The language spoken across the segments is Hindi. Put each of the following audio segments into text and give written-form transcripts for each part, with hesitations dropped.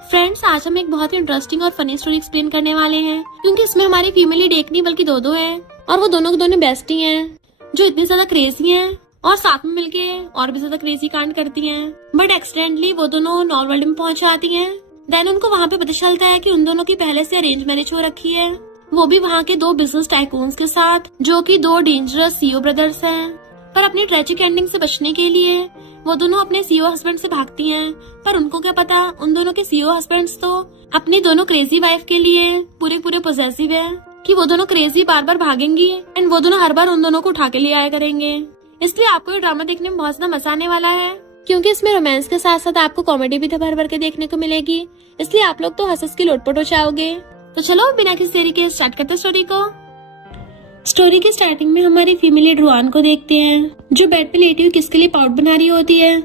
फ्रेंड्स, आज हम एक बहुत ही इंटरेस्टिंग और फनी स्टोरी एक्सप्लेन करने वाले हैं, क्योंकि इसमें हमारी फीमेल लीड एक नहीं बल्कि दो हैं और वो दोनों के दोनों बेस्टी हैं जो इतनी ज्यादा क्रेजी हैं और साथ में मिलके और भी ज्यादा क्रेजी कांड करती हैं। बट एक्सीडेंटली वो दोनों नॉर्थ वर्ल्ड में पहुंच जाती हैं। देन उनको वहाँ पे पता चलता है कि उन दोनों की पहले से अरेंज मैरिज हो रखी है, वो भी वहाँ के दो बिजनेस टाइकून्स के साथ, जो कि दो डेंजरस सीईओ ब्रदर्स हैं। पर अपनी ट्रेजिक एंडिंग से बचने के लिए वो दोनों अपने सीईओ हस्बैंड से भागती हैं। पर उनको क्या पता, उन दोनों के सीईओ हस्बैंड्स तो अपनी दोनों क्रेजी वाइफ के लिए पूरे पोजेसिव है कि वो दोनों क्रेजी बार बार भागेंगी एंड वो दोनों हर बार उन दोनों को उठा के ले आया करेंगे। इसलिए आपको ये ड्रामा देखने में बहुत ज्यादा मजा आने वाला है, क्योंकि इसमें रोमांस के साथ साथ आपको कॉमेडी भी भर भर के देखने को मिलेगी। इसलिए आप लोग तो हंस के लोटपोट हो जाओगे। तो चलो बिना किसी देरी के स्टार्ट करते स्टोरी को। स्टोरी की स्टार्टिंग में हमारी फीमेल लीड रुआन को देखते हैं, जो बेड पे लेटी हुई किसके लिए पाउट बना रही होती है।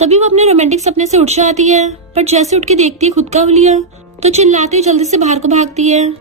तभी वो अपने रोमांटिक सपने से उठ जाती है, पर जैसे उठ के देखती है खुद का हुलिया, तो चिल्लाते हुए जल्दी से बाहर को भागती है।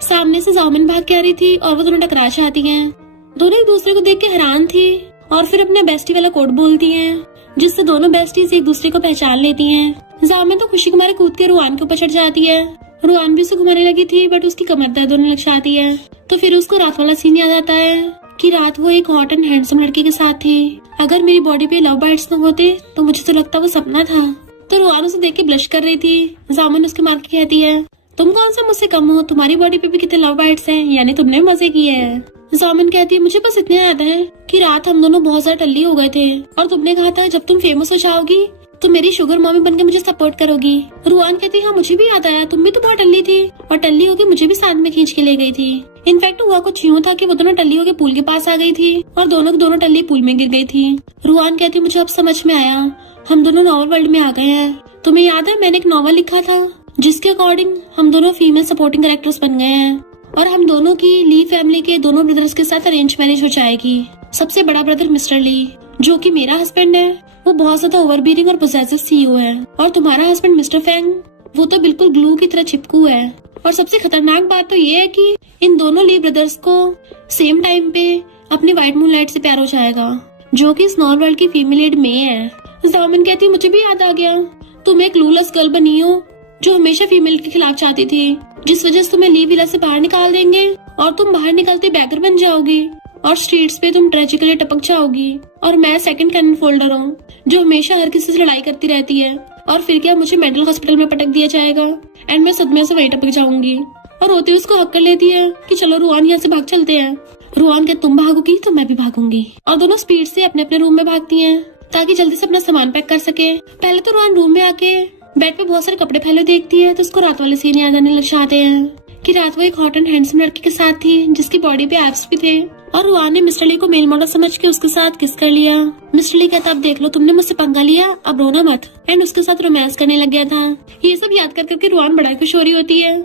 सामने से जामिन भाग के आ रही थी और वो दोनों टकरा जाती हैं। दोनों एक दूसरे को देख के हैरान थी और फिर अपना बेस्टी वाला कोड बोलती हैं, जिससे दोनों बेस्टीज एक दूसरे को पहचान लेती हैं। जामिन तो खुशी के मारे कूद के रुआन के ऊपर चढ़ जाती है। रुआन भी उसे घुमाने लगी थी, बट उसकी कमर दर्द होने लग जाती है। तो फिर उसको रात वाला सीन याद आता है कि रात वो एक हॉट एंड हैंडसम लड़के के साथ थी। अगर मेरी बॉडी पे लव बाइट्स न होते तो मुझे तो लगता वो सपना था। तो रुआन उसे देख के ब्लश कर रही थी। जामिन उसके मार के कहती है, तुम कौन सा मुझसे कम हो, तुम्हारी बॉडी पे भी कितने लव बाइट्स हैं, यानी तुमने मजे किए हैं। जामिन कहती है, मुझे बस इतना याद है कि रात हम दोनों बहुत ज्यादा टल्ली हो गए थे और तुमने कहा था जब तुम फेमस हो जाओगी तो मेरी शुगर मॉमी बनके मुझे सपोर्ट करोगी। रुआन कहती है, हाँ मुझे भी याद आया, तुम भी तो बहुत टल्ली थी और टल्ली होके मुझे भी साथ में खींच के ले गई थी। इनफैक्ट हुआ कुछ यूं था कि वो दोनों टल्ली होके पूल के पास आ गई थी और दोनों की दोनों टल्ली पूल में गिर गई थी। रुआन कहती है, मुझे अब समझ में आया, हम दोनों नॉवल वर्ल्ड में आ गए हैं। तुम्हें याद है मैंने एक नॉवल लिखा था जिसके अकॉर्डिंग हम दोनों फीमेल सपोर्टिंग कैरेक्टर्स बन गए हैं और हम दोनों की ली फैमिली के दोनों ब्रदर्स के साथ अरेंज मैरिज हो जाएगी। सबसे बड़ा ब्रदर मिस्टर ली, जो कि मेरा हस्बैंड है, वो बहुत ज्यादा ओवरबीरिंग और पोजेसिव सीईओ है, और तुम्हारा हस्बैंड मिस्टर फैंग, वो तो बिल्कुल ग्लू की तरह चिपकू है। और सबसे खतरनाक बात तो ये है कि इन दोनों ली ब्रदर्स को सेम टाइम पे अपनी व्हाइट मूनलाइट से प्यार हो जाएगा, जो कि इस नॉर्थ वर्ल्ड की फीमेल लीड में है। जामिन कहती है, मुझे भी याद आ गया, तुम एक क्लूलेस गर्ल बनी हो जो हमेशा फीमेल के खिलाफ चाहती थी, जिस वजह से तुम्हें ली विला से बाहर निकाल देंगे और तुम बाहर निकलते बैगर बन जाओगी और स्ट्रीट्स पे तुम ट्रेजिकली टपक जाओगी। और मैं सेकंड कैनन फोल्डर हूँ जो हमेशा हर किसी से लड़ाई करती रहती है, और फिर क्या मुझे मेंटल हॉस्पिटल में पटक दिया जाएगा एंड मैं सदमे से वही टपक जाऊंगी। और रोती हुई उसको हक कर लेती है कि चलो रुआन यहाँ से भाग चलते हैं। रुआन के तुम भागोगी तो मैं भी भागूंगी, और दोनों स्पीड से अपने अपने रूम में भागती हैं ताकि जल्दी से अपना सामान पैक कर सके। पहले तो रुआन रूम में आके बेड पे बहुत सारे कपड़े फैले देखती है, तो उसको रात वाले सीन याद आने लग जाते हैं कि रात वो एक हॉट एंड हैंडसम लड़के के साथ थी जिसकी बॉडी पे एब्स भी थे, और रुआन ने मिस्टर ली को मेल मॉडल समझ के उसके साथ किस कर लिया। मिस्टर ली कहता, अब देख लो तुमने मुझसे पंगा लिया, अब रोना मत, एंड उसके साथ रोमांस करने लग गया था। ये सब याद कर करके रुआन बड़ा खुश हो रही होती है,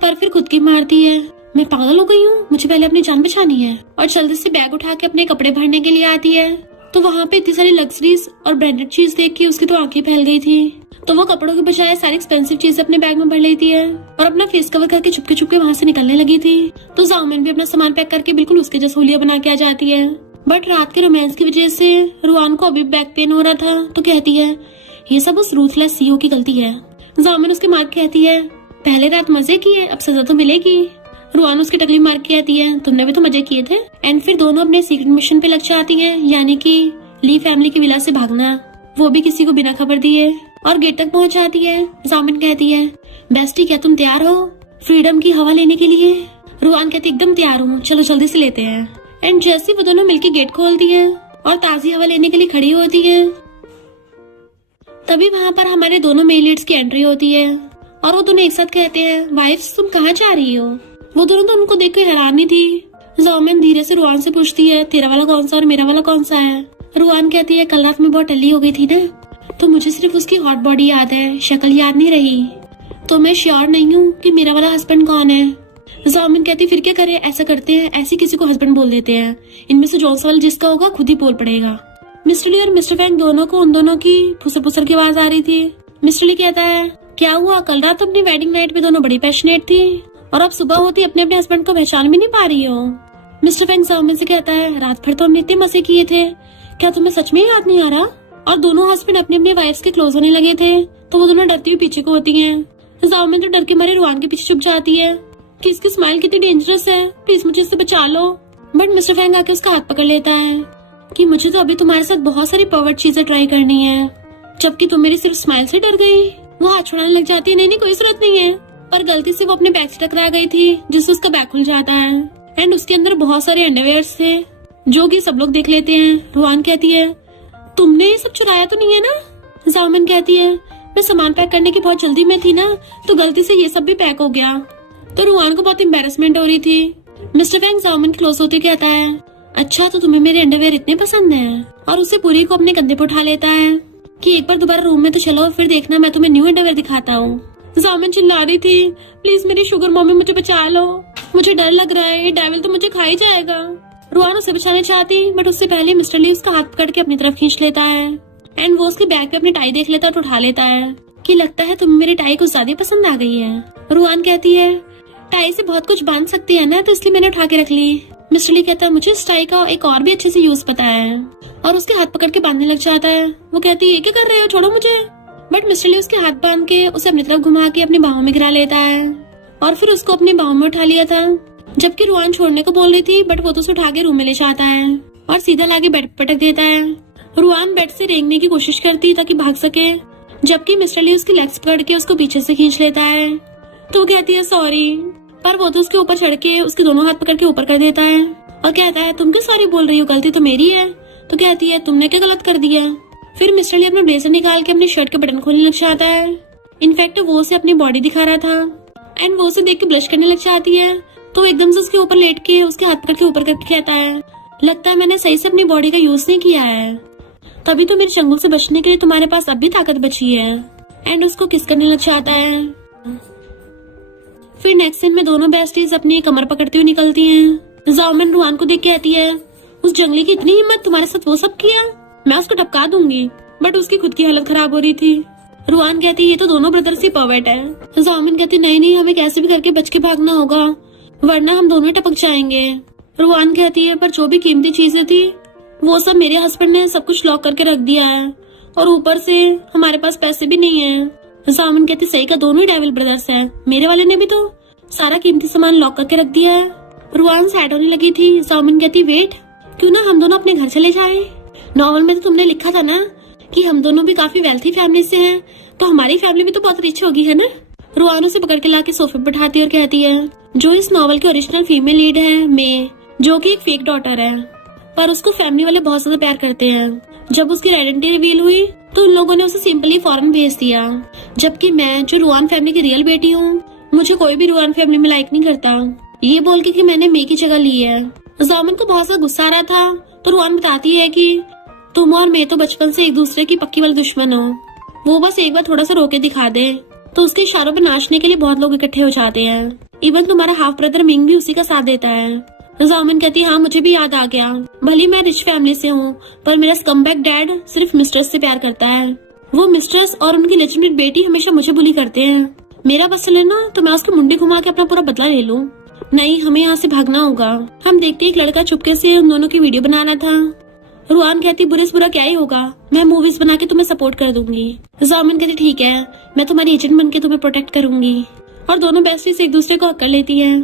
पर फिर खुद की मारती है, मैं पागल हो गई हूँ, मुझे पहले अपनी जान बचानी है। और जल्दी से बैग उठा के अपने कपड़े भरने के लिए आती है, तो वहाँ पे इतनी सारी लग्जरीज और ब्रांडेड चीज देख के उसकी तो आंखें फैल गई थी। तो वो कपड़ों के बजाय सारी एक्सपेंसिव चीजें अपने बैग में भर लेती है और अपना फेस कवर करके चुपके चुपके वहाँ से निकलने लगी थी। तो जामिन भी अपना सामान पैक करके बिल्कुल उसके जैसा हुलिया बना के आ जाती है। बट रात के रोमांस की वजह से रुआन को अभी बैक पेन हो रहा था, तो कहती है, ये सब उस रूथलेस सीईओ की गलती है। जामिन उसके मार कहती है, पहले रात मजे किए, अब सजा तो मिलेगी। रुआन उसकी टकली मार के कहती है, तुमने भी तो मजे किए थे। एंड फिर दोनों अपने सीक्रेट मिशन पे लग जाती है, यानी कि ली फैमिली की विला से भागना, वो भी किसी को बिना खबर दिए, और गेट तक पहुंच जाती है। जामिन कहती है, बेस्टी क्या तुम तैयार हो फ्रीडम की हवा लेने के लिए? रुआन कहती, एकदम तैयार हूँ, चलो जल्दी से लेते हैं। एंड जैसे वो दोनों मिलके गेट खोलती हैं और ताजी हवा लेने के लिए खड़ी होती हैं, तभी वहाँ पर हमारे दोनों मेल लीड्स की एंट्री होती है और वो दोनों एक साथ कहते हैं, वाइफ्स तुम कहाँ जा रही हो? वो दोनों तो उनको देख के हैरानी थी। जामिन धीरे से रुआन से पूछती है, तेरा वाला कौन सा और मेरा वाला कौन सा है? रुआन कहती है, कल रात में बहुत टल्ली हो गई थी ना, तो मुझे सिर्फ उसकी हॉट बॉडी याद है, शक्ल याद नहीं रही, तो मैं श्योर नहीं हूँ कि मेरा वाला हस्बैंड कौन है। जामिन कहती, फिर क्या करें, ऐसा करते हैं, ऐसे किसी को हस्बैंड बोल देते हैं, इनमें से जो सवाल जिसका होगा खुद ही बोल पड़ेगा। मिस्टर ली और मिस्टर फैंग दोनों को उन दोनों की फुसर फुसर की आवाज आ रही थी। मिस्टर ली कहता है, क्या हुआ, कल रात अपनी वेडिंग नाइट में दोनों बड़ी पैशनेट थी और अब सुबह होती अपने अपने हस्बैंड को पहचान भी नहीं पा रही हो। मिस्टर फैंग जामिन से कहता है, रात भर तो हमने इतने मजे किए थे, क्या तुम्हें सच में याद नहीं आ रहा? और दोनों हस्बैंड अपने अपने वाइफ्स के क्लोज होने लगे थे, तो वो दोनों डरती हुई पीछे को होती हैं। जाओमिन तो डर के मारे रुआन के पीछे छुप जाती है कि इसकी स्माइल कितनी डेंजरस है, प्लीज मुझे इससे बचा लो। बट मिस्टर फैंग आके उसका हाथ पकड़ लेता है कि मुझे तो अभी तुम्हारे साथ बहुत सारी पर्वर्ट चीजें ट्राई करनी है, जबकि तुम मेरी सिर्फ स्माइल से डर गई। वो हाथ छुड़ाने लग जाती है, नहीं नहीं कोई जरूरत नहीं है, पर गलती से वो अपने बैग से टकरा गई थी जिससे उसका बैग खुल जाता है एंड उसके अंदर बहुत सारे अंडरवेयर्स थे जो कि सब लोग देख लेते हैं। रुआन कहती है तुमने ये सब चुराया तो नहीं है ना? जाओमिन कहती है मैं सामान पैक करने की बहुत जल्दी में थी ना, तो गलती से ये सब भी पैक हो गया। तो रुआन को बहुत एम्बेरसमेंट हो रही थी। मिस्टर फैंग जाओमिन क्लोज होते कहता है अच्छा तो तुम्हें मेरे अंडरवेयर इतने पसंद हैं, और उसे पूरी को अपने कंधे पर उठा लेता है कि एक बार दोबारा रूम में तो चलो, फिर देखना मैं तुम्हें न्यू अंडरवेयर दिखाता हूँ। जाओमिन चिल्ला रही थी प्लीज मेरी शुगर मम्मी मुझे बचा लो, मुझे डर लग रहा है, ये डेविल तो मुझे खा ही जाएगा। रुआन उसे बचाने चाहती बट उससे पहले मिस्टर ली उसका हाथ पकड़ के अपनी तरफ खींच लेता है एंड वो उसके बैग पे अपनी टाई देख लेता है और उठा लेता है कि लगता है तुम्हें मेरी टाई कुछ ज्यादा पसंद आ गई है। रुआन कहती है टाई से बहुत कुछ बांध सकती है ना, तो इसलिए मैंने उठा के रख ली। मिस्टर ली कहता है मुझे इस टाई का एक और भी अच्छे से यूज पता है, और उसके हाथ पकड़ के बांधने लग जाता है। वो कहती है ये क्या कर रहे हो, छोड़ो मुझे। बट मिस्टर ली उसके हाथ बांध के उसे अपनी तरफ घुमा के अपनी बाहों में गिरा लेता है और फिर उसको अपनी बाहों में उठा लिया था, जबकि रुआन छोड़ने को बोल रही थी बट वो तो उसे उठा के रूम में ले जाता है और सीधा लाके बेड पर पटक देता है। रुआन बेड से रेंगने की कोशिश करती ताकि भाग सके, जबकि मिस्टर ली उसकी लेग्स पकड़ के उसको पीछे से खींच लेता है। तो कहती है सॉरी, पर वो तो उसके ऊपर चढ़ के उसके दोनों हाथ पकड़ के ऊपर कर देता है और कहता है तुम क्यों सॉरी बोल रही हो, गलती तो मेरी है। तो कहती है तुमने क्या गलत कर दिया। फिर मिस्टर ली अपना ब्लेजर निकाल के अपने शर्ट के बटन खोलने लग जाता है। इनफैक्ट वो उसे अपनी बॉडी दिखा रहा था एंड वो उसे देख के ब्लश करने लग जाती है। तो एकदम से उसके ऊपर लेट के उसके हाथ पकड़ के ऊपर करके कहता है लगता है मैंने सही से अपनी बॉडी का यूज नहीं किया है, तभी तो मेरे चंगुल से बचने के लिए तुम्हारे पास अब भी ताकत बची है। एंड उसको किस करने लग जाता है। फिर नेक्स्ट सीन में दोनों बेस्टीज अपनी कमर पकड़ती हुई निकलती हैं। जाओमिन रुआन को देख के कहती है उस जंगली की इतनी हिम्मत, तुम्हारे साथ वो सब किया, मैं उसको टपका दूंगी। बट उसकी खुद की हालत खराब हो रही थी। रुआन कहती ये तो दोनों ब्रदर्स ही पर्वर्ट है। जाओमिन कहती नहीं नहीं हमें कैसे भी करके बच के भागना होगा, वरना हम दोनों टपक जाएंगे। रुआन कहती है पर जो भी कीमती चीजें थी वो सब मेरे हस्बैंड ने सब कुछ लॉक करके रख दिया है, और ऊपर से हमारे पास पैसे भी नहीं है। जाओमिन कहती सही का दोनों ही डेविल ब्रदर्स है, मेरे वाले ने भी तो सारा कीमती सामान लॉक करके रख दिया है। रुआन सैड होने लगी थी। जाओमिन कहती वेट, क्यों ना हम दोनों अपने घर चले जाएं? नॉवल में तो तुमने लिखा था ना कि हम दोनों भी काफी वेल्थी फैमिली से हैं, तो हमारी फैमिली भी तो बहुत रिच होगी है ना। रुआन उसे पकड़ के लाके सोफे पर बैठाती है और कहती है जो इस नॉवल की ओरिजिनल फीमेल लीड है मे, जो कि एक फेक डॉटर है, पर उसको फैमिली वाले बहुत ज्यादा प्यार करते हैं। जब उसकी आइडेंटिटी रिवील हुई तो उन लोगों ने उसे सिंपली फॉरेन भेज दिया, जबकि मैं जो रुआन फैमिली की रियल बेटी हूँ, मुझे कोई भी रुआन फैमिली में लाइक नहीं करता, ये बोल के कि मैंने मे की जगह ली है। जाओमिन को बहुत ज्यादा गुस्सा आ रहा था, तो रुआन बताती है कि तुम और मैं तो बचपन से एक दूसरे की पक्की वाली दुश्मन हो, वो बस एक बार थोड़ा सा रोके दिखा दे तो उसके इशारों पर नाचने के लिए बहुत लोग इकट्ठे हो जाते हैं। इवन तुम्हारा हाफ ब्रदर मिंग भी उसी का साथ देता है। जाओमिन कहती है हाँ मुझे भी याद आ गया, भले मैं रिच फैमिली से हूँ, पर मेरा स्कमबैक डैड सिर्फ मिस्ट्रेस से प्यार करता है। वो मिस्ट्रेस और उनकी लेजिटिमेट बेटी हमेशा मुझे बुली करते हैं। मेरा बस चले ना तो मैं उसकी मुंडी घुमा के अपना पूरा बदला ले लूं। नहीं, हमें यहाँ से भागना होगा। हम देखते एक लड़का चुपके से उन दोनों की वीडियो बनाना था। रुआन कहती बुरे से बुरा क्या ही होगा, मैं मूवीज बना के तुम्हें सपोर्ट कर दूंगी। जाओमिन कहती ठीक है, मैं तुम्हारी एजेंट बन के तुम्हें प्रोटेक्ट करूंगी। और दोनों बेस्टीज एक दूसरे को हक कर लेती है।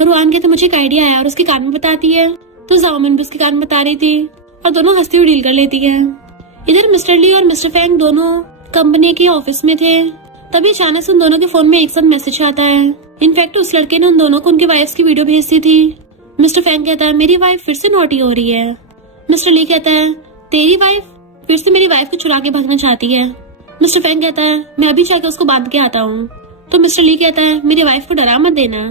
रुआन कहते मुझे एक आइडिया आया और उसके कान में बताती है, तो जाओमिन भी उसके कान में बता रही थी और दोनों हंसती हुई डील कर लेती है। इधर मिस्टर ली और मिस्टर फैंग दोनों कंपनी के ऑफिस में थे, तभी अचानक से उन दोनों के फोन में एक साथ मैसेज आता है। इनफैक्ट उस लड़के ने उन दोनों को उनकी वाइफ की वीडियो भेजी थी। मिस्टर फैंग कहता है मेरी वाइफ फिर से नॉटी हो रही है। मिस्टर ली कहता है तेरी वाइफ फिर से मेरी वाइफ को चुरा के भागना चाहती है। मिस्टर फैंग कहता है मैं अभी जाकर उसको बांध के आता हूँ। तो मिस्टर ली कहता है मेरी वाइफ को डरा मत देना।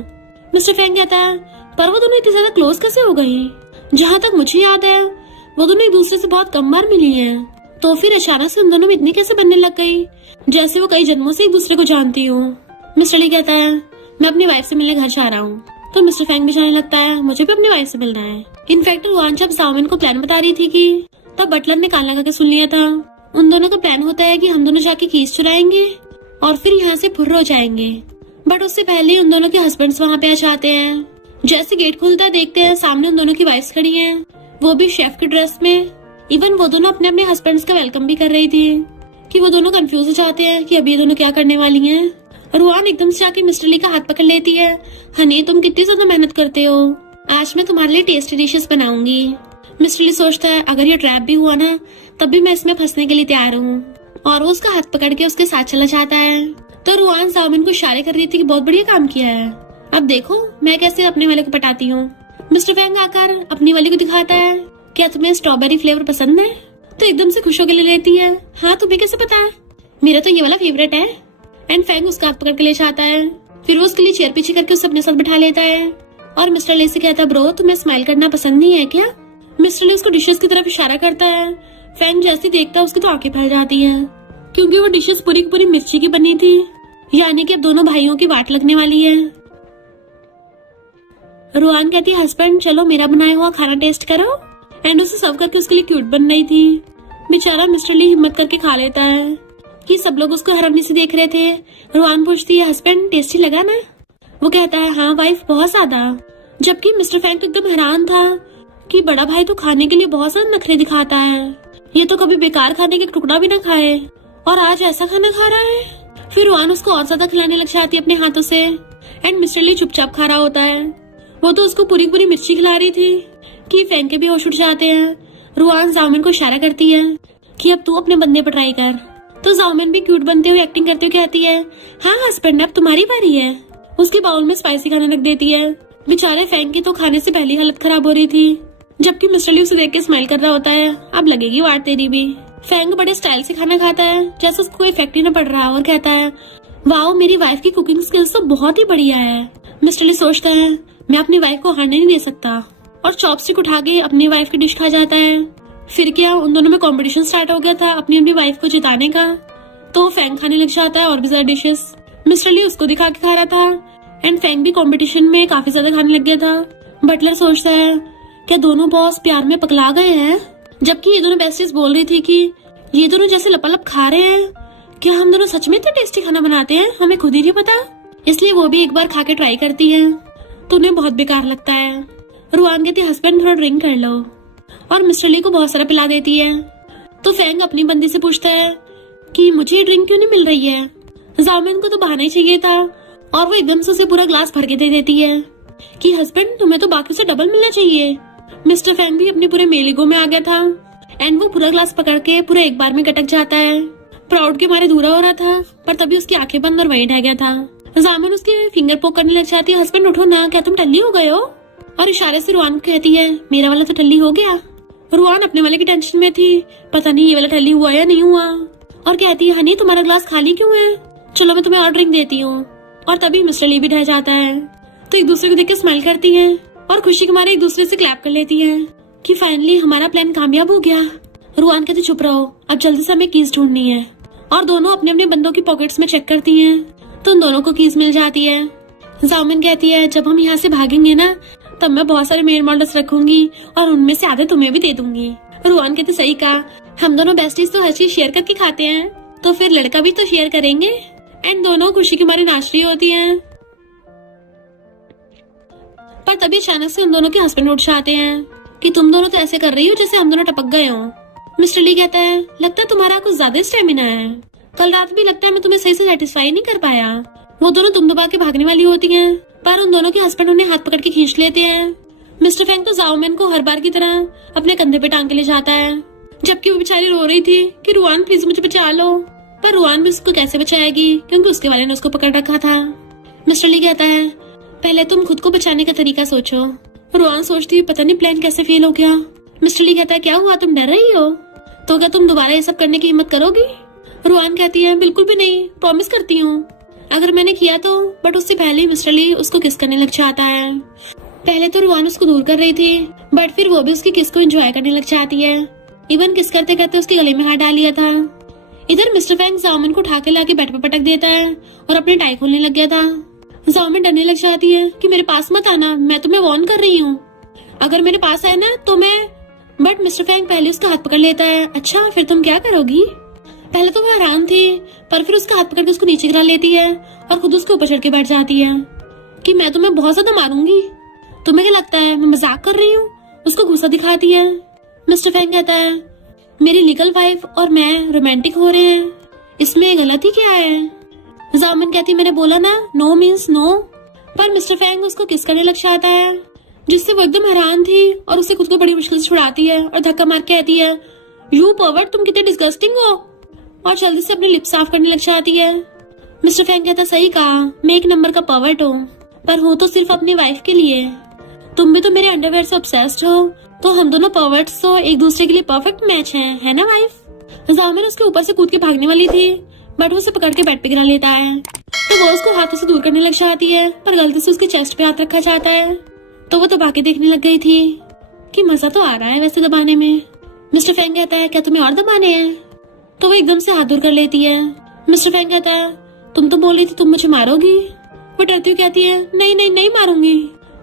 मिस्टर फैंग कहता है पर वो दोनों इतनी ज्यादा क्लोज कैसे हो गई? जहाँ तक मुझे याद है वो दोनों एक दूसरे से बहुत कम बार मिली हैं, तो फिर अचानक से उन दोनों में इतनी कैसे बनने लग गई, जैसे वो कई जन्मों से एक दूसरे को जानती हूँ। मिस्टर ली कहता है मैं अपनी वाइफ से मिलने घर जा रहा हूँ। तो मिस्टर फैंग भी जाने लगता है मुझे भी अपनी वाइफ से मिलना है। इनफैक्ट रुआन जब जाओमिन को प्लान बता रही थी कि तब बटलर ने कान लगा के सुन लिया था। उन दोनों का प्लान होता है कि हम दोनों जाके कीज चुराएंगे और फिर यहाँ से फुर्र हो जाएंगे। बट उससे पहले उन दोनों के हस्बैंड्स वहाँ पे आ जाते हैं। जैसे गेट खुलता देखते हैं सामने उन दोनों की वाइफ्स खड़ी हैं, वो भी शेफ की ड्रेस में। इवन वो दोनों अपने अपने हस्बैंड्स का वेलकम भी कर रही थी कि वो दोनों कंफ्यूज हो जाते हैं कि अब ये दोनों क्या करने वाली हैं। रुआन एकदम से आके मिस्टर ली का हाथ पकड़ लेती है। हनी, तुम कितनी ज्यादा मेहनत करते हो, आज मैं तुम्हारे लिए टेस्टी डिशेस बनाऊंगी। मिस्टर ली सोचता है अगर ये ट्रैप भी हुआ ना तब भी मैं इसमें फंसने के लिए तैयार हूँ, और वो उसका हाथ पकड़ के उसके साथ चला जाता है। तो रुआन जाओमिन को इशारे कर रही थी कि बहुत बढ़िया काम किया है, अब देखो मैं कैसे अपने वाले को पटाती हूँ। मिस्टर फैंग आकर अपनी वाली को दिखाता है, क्या तुम्हें स्ट्रॉबेरी फ्लेवर पसंद है? तो एकदम से खुश होकर ले लेती है। हाँ, तुम्हें कैसे पता है? मेरा तो ये वाला फेवरेट है। एंड फैंग उसका हाथ पकड़ के ले जाता है। फिर वो उसके लिए चेयर पीछे करके उसे अपने साथ बिठा लेता है और मिस्टर ले से कहता है, ब्रो तुम्हें स्माइल करना पसंद नहीं है क्या? मिस्टर ले उसको डिशेस की तरफ इशारा करता है। फैंग जैसे देखता है उसकी तो आंखें फैल जाती है, क्योंकि वो डिशेस पूरी की पूरी मिर्ची की बनी थी, यानी कि अब दोनों भाइयों की वाट लगने वाली है। रुआन कहती है, हस्बैंड चलो मेरा बनाया हुआ खाना टेस्ट करो। एंड उसे सर्व करके उसके लिए क्यूट बन रही थी। बेचारा मिस्टर ली हिम्मत करके खा लेता है कि सब लोग उसको हैरानी से देख रहे थे। रुआन पूछती है, हस्बैंड टेस्टी लगा ना? वो कहता है, हाँ वाइफ, बहुत ज्यादा। जबकि मिस्टर फैंग तो एकदम हैरान था कि बड़ा भाई तो खाने के लिए बहुत सारे नखरे दिखाता है, ये तो कभी बेकार खाने का टुकड़ा भी ना खाए और आज ऐसा खाना खा रहा है। फिर रुआन उसको और ज्यादा खिलाने लग जाती है अपने हाथों से। एंड मिस्टर ली चुपचाप खा रहा होता है। वो तो उसको पूरी पूरी मिर्ची खिला रही थी कि फैंग के भी होश उठ जाते हैं। रुआन जाओमिन को इशारा करती है कि अब तू अपने बंदे पर ट्राई कर। तो जाओमिन भी क्यूट बनते हुए एक्टिंग करते हुए कहती है, हाँ हस्बैंड अब तुम्हारी बारी है। उसके बाउल में स्पाइसी खाना रख देती है। बेचारे फैंग की तो खाने से पहली हालत खराब हो रही थी, जबकि मिस्टर ली उसे देख के स्माइल कर रहा होता है, अब लगेगी वाट तेरी भी। फैंग बड़े स्टाइल से खाना खाता है जैसे उसको कोई इफेक्ट ही न पड़ रहा, और कहता है, वाओ मेरी वाइफ की कुकिंग स्किल्स तो बहुत ही बढ़िया है। मिस्टर ली सोचता है, मैं अपनी वाइफ को हारने नहीं दे सकता, और चॉपस्टिक उठा के अपनी वाइफ की डिश खा जाता है। फिर क्या, उन दोनों में कंपटीशन स्टार्ट हो गया था अपनी अपनी वाइफ को जिताने का। तो फैंग खाने लग जाता है और भी ज्यादा डिशेस। मिस्टर ली उसको दिखा के खा रहा था एंड फैंग भी कंपटीशन में काफी ज्यादा खाने लग गया था। बटलर सोचता है, क्या दोनों बॉस प्यार में पगला गए हैं? जबकि ये दोनों बेस्टीज बोल रही थी कि ये दोनों जैसे लपालप खा रहे हैं, क्या हम दोनों सच में इतना टेस्टी खाना बनाते हैं, हमें खुद ही नहीं पता। इसलिए वो भी एक बार खा के ट्राई करती है तो उन्हें बहुत बेकार लगता है। रुआन कहती है, हस्बैंड थोड़ा ड्रिंक कर लो, और मिस्टर ली को बहुत सारा पिला देती है। तो फैंग अपनी बंदी से पूछता है कि मुझे ड्रिंक क्यों नहीं मिल रही है? जाओमिन को तो बहाना ही चाहिए था, और वो एकदम से उसे पूरा ग्लास भर के दे देती है कि हस्बैंड तुम्हें तो बाकी से डबल मिलना चाहिए। मिस्टर फैंग भी अपने पूरे मेलिगो में आ गया था एंड वो पूरा ग्लास पकड़ के पूरा एक बार में गटक जाता है। प्राउड के मारे दूरा हो रहा था, पर तभी उसकी आंखें बंद और वहीं ढह गया था। जामिन उसके फिंगर पोक करने लग जाती है, हस्बैंड उठो ना, क्या तुम टल्ली हो गए हो? और इशारे से रुआन को कहती है, मेरा वाला तो टल्ली हो गया। रुआन अपने वाले की टेंशन में थी, पता नहीं ये वाला टल्ली हुआ या नहीं हुआ, और कहती है, हनी तुम्हारा ग्लास खाली क्यों है, चलो मैं तुम्हें और ड्रिंक देती हूँ। और तभी मिस्टर ली भी ढह जाता है। तो एक दूसरे को देख के स्माइल करती है और खुशी के मारे एक दूसरे से क्लैप कर लेती है कि फाइनली हमारा प्लान कामयाब हो गया। रुआन कहती, चुप रहो, अब जल्दी से हमें कीज ढूंढनी है। और दोनों अपने अपने बंदों की पॉकेट्स में चेक करती हैं, तो उन दोनों को कीज मिल जाती है। जाओमिन कहती है, जब हम यहाँ से भागेंगे ना तब मैं बहुत सारे मेल मॉडल्स रखूंगी और उनमें से आधे तुम्हें भी दे दूंगी। रुआन कहती, सही कहा, हम दोनों बेस्टीज तो हर चीज शेयर करके खाते हैं, तो फिर लड़का भी तो शेयर करेंगे। एंड दोनों खुशी के मारे नाच रही होती हैं। पर तभी अचानक से उन दोनों के हस्बैंड उठ जाते हैं कि तुम दोनों तो ऐसे कर रही हो जैसे हम दोनों टपक गए हो। मिस्टर ली कहता है, लगता है तुम्हारा कुछ ज्यादा स्टेमिना है, कल रात भी लगता है मैं तुम्हें सही से सेटिस्फाई नहीं कर पाया। वो दोनों तुम दबा के भागने वाली होती हैं, पर उन दोनों के हस्बैंड उन्हें हाथ पकड़ के खींच लेते हैं। मिस्टर फैंग तो जाओमिन को हर बार की तरह अपने कंधे पे टांग के ले जाता है, जबकि वो बेचारी रो रही थी कि रुआन प्लीज मुझे बचा लो। पर रुआन भी उसको कैसे बचाएगी, क्योंकि उसके वाले ने उसको पकड़ रखा था। मिस्टर ली कहता है, पहले तुम खुद को बचाने का तरीका सोचो। रुआन सोचती हुई, पता नहीं प्लान कैसे फेल हो गया। मिस्टर ली कहता है, क्या हुआ, तुम डर रही हो? तो क्या तुम दोबारा ये सब करने की हिम्मत करोगी? रुआन कहती है, बिल्कुल भी नहीं, प्रॉमिस करती हूँ। अगर मैंने किया तो, बट उससे पहले मिस्टर ली उसको किस करने लग जाता है। पहले तो रुआन उसको दूर कर रही थी, बट फिर वो भी उसकी किस को एंजॉय करने लग जाती है। इवन किस करते करते उसके गले में हाथ डाल लिया था। इधर मिस्टर फैंग जाओमिन को उठा के लाके बेड पे पटक देता है और अपने टाई खोलने लग गया था। जाओमिन डरने लग जाती है कि मेरे पास मत आना, मैं तुम्हें वार्न कर रही हूँ, अगर मेरे पास आए ना तो मैं। बट मिस्टर फैंग पहले उसका हाथ पकड़ लेता है। अच्छा फिर तुम क्या करोगी? पहले तो वो हैरान थी, पर फिर उसका हाथ पकड़ के उसको नीचे गिरा लेती है और खुद उसके ऊपर चढ़ के बैठ जाती है कि मैं तुम्हें बहुत ज्यादा मारूंगी, तुम्हें क्या लगता है मैं मजाक कर रही हूँ? उसको गुस्सा दिखाती है। मिस्टर फैंग कहता है, मेरी लीगल वाइफ और मैं रोमांटिक हो रहे हैं, इसमें गलती क्या है? जाओमिन कहती मैंने बोला ना, नो मीन्स नो। पर मिस्टर फैंग उसको किस करने लग जाता है, जिससे वो एकदम हैरान थी और उससे खुद को बड़ी मुश्किल से छुड़ाती है और धक्का मार के कहती है यू पर्वर्ट, तुम कितने डिस्गस्टिंग हो, और जल्दी से अपने लिप्स साफ करने लग जाती है। मिस्टर फैंग कहता सही कहा, मैं एक नंबर का पर्वर्ट हूँ, पर हूँ तो सिर्फ अपनी वाइफ के लिए। तुम भी तो मेरे अंडरवेयर से ऑब्सेस्ड हो, तो हम दोनों पर्वर्ट्स तो एक दूसरे के लिए परफेक्ट मैच हैं, है ना वाइफ। जाओमिन उसके ऊपर से कूद के भागने वाली थी, बट वो उसे पकड़ के बेड पे गिरा लेता है। तो वो उसको हाथों से दूर करने लग जाती है, पर गलती से उसके चेस्ट पे हाथ रखा जाता है। तो वो दबा के देखने लग गई थी कि मजा तो आ रहा है वैसे दबाने में। मिस्टर फैंग कहता है क्या तुम्हें और दबाने हैं? तो वो एकदम से हाथ दूर कर लेती है। मिस्टर फैंग कहता है तुम तो बोली थी तुम मुझे मारोगी। वो डरती हुई कहती है नहीं नहीं नहीं मारूंगी,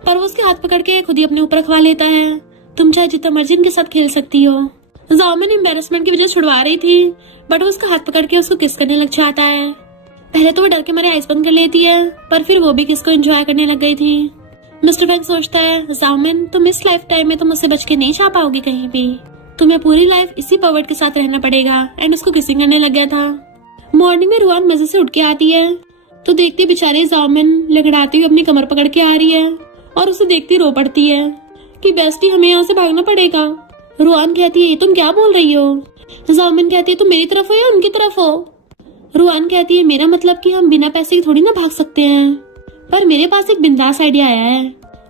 पर वो उसके हाथ पकड़ के खुद ही अपने ऊपर रखवा लेता है। तुम चाहे जितना मर्जी इनके साथ खेल सकती हो। जाओमिन एम्बैरेसमेंट की वजह छुड़वा रही थी, बट वो उसका हाथ पकड़ के उसको किस करने लग जाता है। पहले तो वो डर के मारे आइस बंद कर लेती है, पर फिर वो भी किस को एंजॉय करने लग गई थी। मिस्टर फैंग सोचता है जाओमिन तुम इस लाइफ टाइम में तो मुझसे बच के नहीं जा पाओगी कहीं भी, तुम्हें पूरी लाइफ इसी पर्वर्ट के साथ रहना पड़ेगा। एंड उसको किसिंग करने लग गया था। मॉर्निंग में रुआन मजे से उठ के आती है, तो देखती बेचारी जाओमिन लंगड़ाती हुई अपनी कमर पकड़ के आ रही है और उसे देखती रो पड़ती है कि बेस्टी हमें यहाँ से भागना पड़ेगा। रुआन कहती है ये तुम क्या बोल रही हो? जाओमिन कहती है तुम मेरी तरफ हो या उनकी तरफ हो? रुआन कहती है मेरा मतलब कि हम बिना पैसे के थोड़ी ना भाग सकते हैं, पर मेरे पास एक बिंदास आइडिया आया है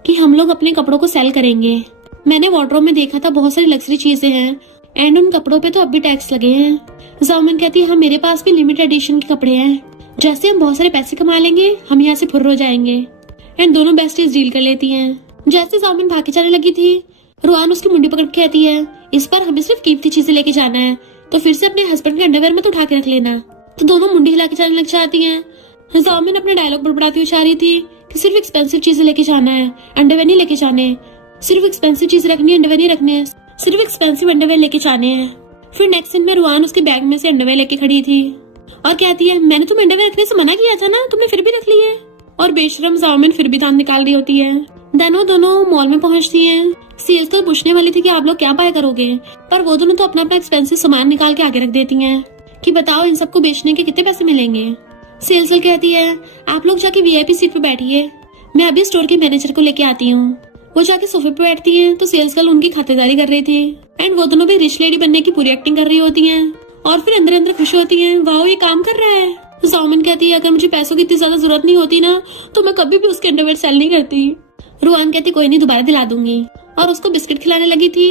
कि हम लोग अपने कपड़ों को सेल करेंगे। मैंने वार्डरोब में देखा था बहुत सारी लग्जरी चीजें हैं, एंड उन कपड़ों पे तो अब भी टैक्स लगे हैं। जाओमिन कहती है हाँ मेरे पास भी लिमिटेड एडिशन के कपड़े हैं, जैसे हम बहुत सारे पैसे कमा लेंगे हम यहाँ से फुर्र हो जाएंगे। एंड दोनों बेस्टीज डील कर लेती हैं। जैसे जाओमिन भाग के जाने लगी थी, रुआन उसकी मुंडी पकड़ के कहती है इस बार हमें सिर्फ कीमती चीजें लेके जाना है, तो फिर से अपने हस्बैंड के अंडरवेयर में तो उठा के रख लेना। तो दोनों मुंडी हिला के जाने लग जाती हैं। जाओमिन अपना डायलॉग बड़बड़ाती हुई जा रही थी कि सिर्फ एक्सपेंसिव चीजें लेके जाना है, अंडरवेयर नहीं लेके जाने, सिर्फ एक्सपेंसिव चीज रखनी है, अंडरवेयर नहीं रखने, सिर्फ एक्सपेंसिव अंडरवेयर लेके जाने हैं। फिर नेक्स्ट सीन में रुआन उसके बैग में से अंडरवेयर लेके खड़ी थी और कहती है मैंने तुम्हें अंडरवेयर रखने से मना किया था ना, तुमने फिर भी रख लिए। और बेशरम जाओमिन फिर भी दांत निकाल रही होती है। देन वो दोनों मॉल में पहुंचती हैं। सेल्स तो पूछने वाली थी कि आप लोग क्या बाय करोगे, पर वो दोनों तो अपना अपना एक्सपेंसिव सामान निकाल के आगे रख देती हैं कि बताओ इन सबको बेचने के कितने पैसे मिलेंगे। सेल्स गर्ल कहती है आप लोग जाके वीआईपी सीट पे बैठिए, मैं अभी स्टोर के मैनेजर को लेके आती हूँ। वो जाके सोफे पे बैठती है तो सेल्स गर्ल उनकी खातिरदारी कर रही थी, एंड वो दोनों भी रिच लेडी बनने की पूरी एक्टिंग कर रही होती हैं और फिर अंदर अंदर खुश होती हैं, वाह ये काम कर रहा है। जाओमिन कहती है अगर मुझे पैसों की इतनी ज्यादा जरूरत नहीं होती ना तो मैं कभी भी उसके अंडरवेयर सेल नहीं करती। रुआन कहती कोई नहीं दोबारा दिला दूंगी, और उसको बिस्किट खिलाने लगी थी।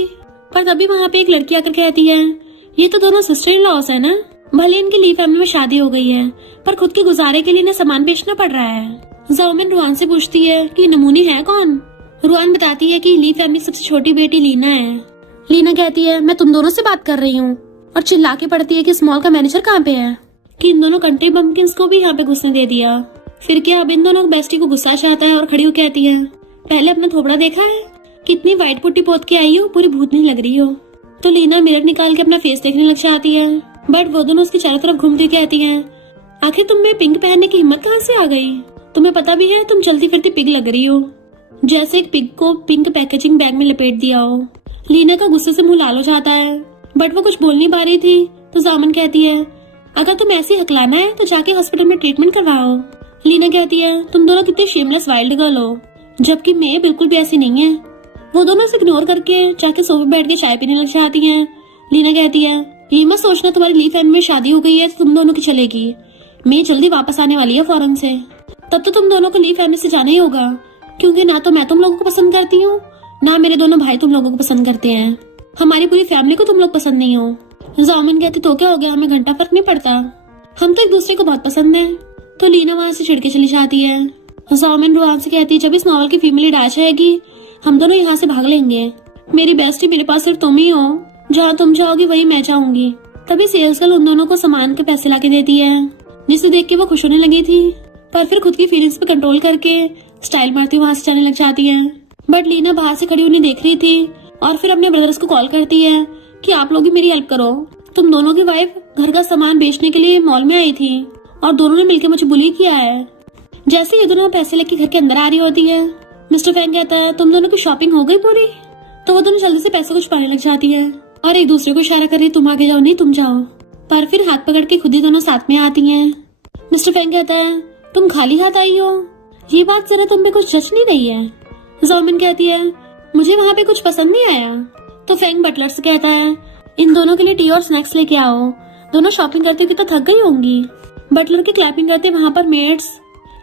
पर तभी वहाँ पे एक लड़की आकर कहती है ये तो दोनों सिस्टर इन लॉस है ना, भले इनकी ली फैमिली में शादी हो गई है पर खुद के गुजारे के लिए इन्हें सामान बेचना पड़ रहा है। जाओमिन रुआन से पूछती है कि नमूनी है कौन? रुआन बताती है कि ली फैमिली की सबसे छोटी बेटी लीना है। लीना कहती है मैं तुम दोनों से बात कर रही हूँ, और चिल्ला के पड़ती है कि इस मॉल का मैनेजर कहाँ पे है, कि इन दोनों कंट्री बम्पकिंस को भी यहाँ पे घुसने दे दिया। फिर क्या अब इन दोनों बेस्टी को गुस्सा चाहता है और खड़ी होकर कहती है पहले अपना थोबड़ा देखा है, कितनी व्हाइट पुट्टी पोत के आई हो, पूरी भूत नहीं लग रही हो। तो लीना मिरर निकाल के अपना फेस देखने लग जाती है, बट वो दोनों उसकी चारों तरफ घूमती कहती हैं आखिर तुम में पिंक पहनने की हिम्मत कहाँ से आ गई? तुम्हें पता भी है तुम चलती फिरती पिग लग रही हो, जैसे एक पिग को पिंक पैकेजिंग बैग में लपेट दिया हो। लीना का गुस्से से मुंह लाल हो जाता है, बट वो कुछ बोल नहीं पा रही थी। तो जामन कहती है अगर तुम ऐसे हकलाना है तो जाके हॉस्पिटल में ट्रीटमेंट करवाओ। लीना कहती है तुम दोनों कितने शेमलेस वाइल्ड गर्ल हो, जबकि मैं बिल्कुल भी ऐसी नहीं है। वो दोनों से इग्नोर करके जाके सोफे बैठ के चाय पीने लग जाती हैं। लीना कहती है ये मत सोचना तुम्हारी ली फैमिली में शादी हो गई है तो तुम दोनों की चलेगी, मैं जल्दी वापस आने वाली है फॉरेन से, तब तो तुम दोनों को ली फैमिली से जाना ही होगा, क्योंकि ना तो मैं तुम लोगों को पसंद करती हूँ ना मेरे दोनों भाई तुम लोगों को पसंद करते हैं, हमारी पूरी फैमिली को तुम लोग पसंद नहीं हो। जामिन कहती तो क्या हो गया, हमें घंटा फर्क नहीं पड़ता, हम तो एक दूसरे को बहुत पसंद है। तो लीना वहाँ से छिड़के चली जाती है। जामिन रुआन से कहती है जब इस नॉवल की फीमेल लीड आ जाएगी हम दोनों यहाँ से भाग लेंगे, मेरी बेस्टी मेरे पास सिर्फ तुम ही हो, जहाँ तुम जाओगी वही मैं जाऊंगी। तभी सेल्स गर्ल उन दोनों को सामान के पैसे लाके देती है, जिसे देख के वो खुश होने लगी थी, पर फिर खुद की फीलिंग्स पे कंट्रोल करके स्टाइल मारती वहाँ से जाने लग जाती है। बट लीना बाहर से खड़ी उन्हें देख रही थी और फिर अपने ब्रदर्स को कॉल करती है कि आप लोग भी मेरी हेल्प करो, तुम दोनों की वाइफ घर का सामान बेचने के लिए मॉल में आई थी और दोनों ने मिलकर मुझे बुली किया है। जैसे ये दोनों पैसे लेके घर के अंदर आ रही होती है, मिस्टर फैंग कहता है तुम दोनों की शॉपिंग हो गई पूरी? तो वो दोनों जल्दी से पैसे कुछ पाने लग जाती है और एक दूसरे को इशारा कर रही तुम आगे जाओ नहीं तुम जाओ, पर फिर हाथ पकड़ के खुद ही दोनों साथ में आती हैं। मिस्टर फैंग कहता है तुम खाली हाथ आई हो, ये बात जरा तुम पे कुछ जच नहीं रही है। जॉमिन कहती है मुझे वहाँ पे कुछ पसंद नहीं आया। तो फैंग बटलर से कहता है इन दोनों के लिए टी और स्नैक्स लेके आओ, दोनों शॉपिंग करते हुए तो थक गई होंगी। बटलर की क्लैपिंग करते वहाँ पर मेड्स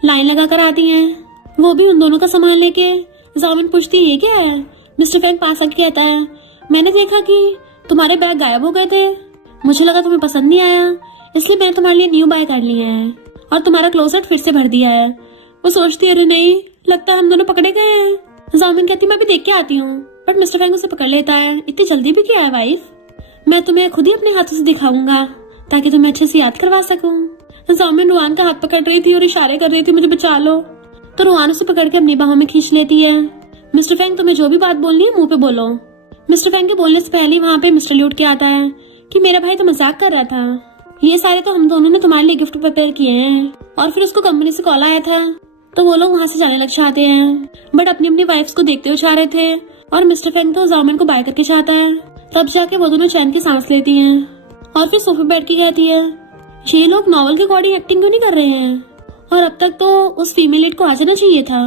लाइन लगा कर आती हैं, वो भी उन दोनों का सामान लेके। जॉमिन पूछती है ये क्या है। मिस्टर फैंग पास आके कहता है मैंने देखा कि तुम्हारे बैग गायब हो गए थे, मुझे लगा तुम्हें पसंद नहीं आया, इसलिए मैंने तुम्हारे लिए न्यू बाय कर लिया है और तुम्हारा क्लोसेट फिर से भर दिया है। वो सोचती है अरे नहीं, लगता है हम दोनों पकड़े गए हैं। जॉमिन कहती मैं भी देख के आती हूँ, बट मिस्टर फैंग उसे पकड़ लेता है। इतनी जल्दी भी क्या है वाइफ, मैं तुम्हें खुद ही अपने हाथों से दिखाऊंगा ताकि तुम्हें अच्छे से याद करवा सकूं। जॉमिन रुआन का हाथ पकड़ रही थी और इशारे कर रही थी मुझे बचा लो, तो रुआन उसे पकड़ के अपनी बाहों में खींच लेती है। मिस्टर फैंग तुम्हें जो भी बात बोलनी है मुंह पे बोलो। मिस्टर फैंग के बोलने से पहले वहाँ पे मिस्टर ल्यूट के आता है कि मेरा भाई तो मजाक कर रहा था, ये सारे तो हम दोनों ने तुम्हारे लिए गिफ्ट प्रिपेयर किए हैं। और फिर उसको कंपनी से कॉल आया था तो वो लोग वहाँ से जाने लग चाहते हैं, बट अपनी अपनी वाइफ्स को देखते हुए चाह रहे थे और मिस्टर फैंग तो जॉमिन को बाय करके चाहता है। तब जाके वो दोनों चैन की सांस लेती हैं और फिर सोफे बैठ के कहती है ये लोग नॉवल के अकॉर्डिंग एक्टिंग क्यों नहीं कर रहे हैं, और अब तक तो उस फीमेल लीड को आ जाना चाहिए था।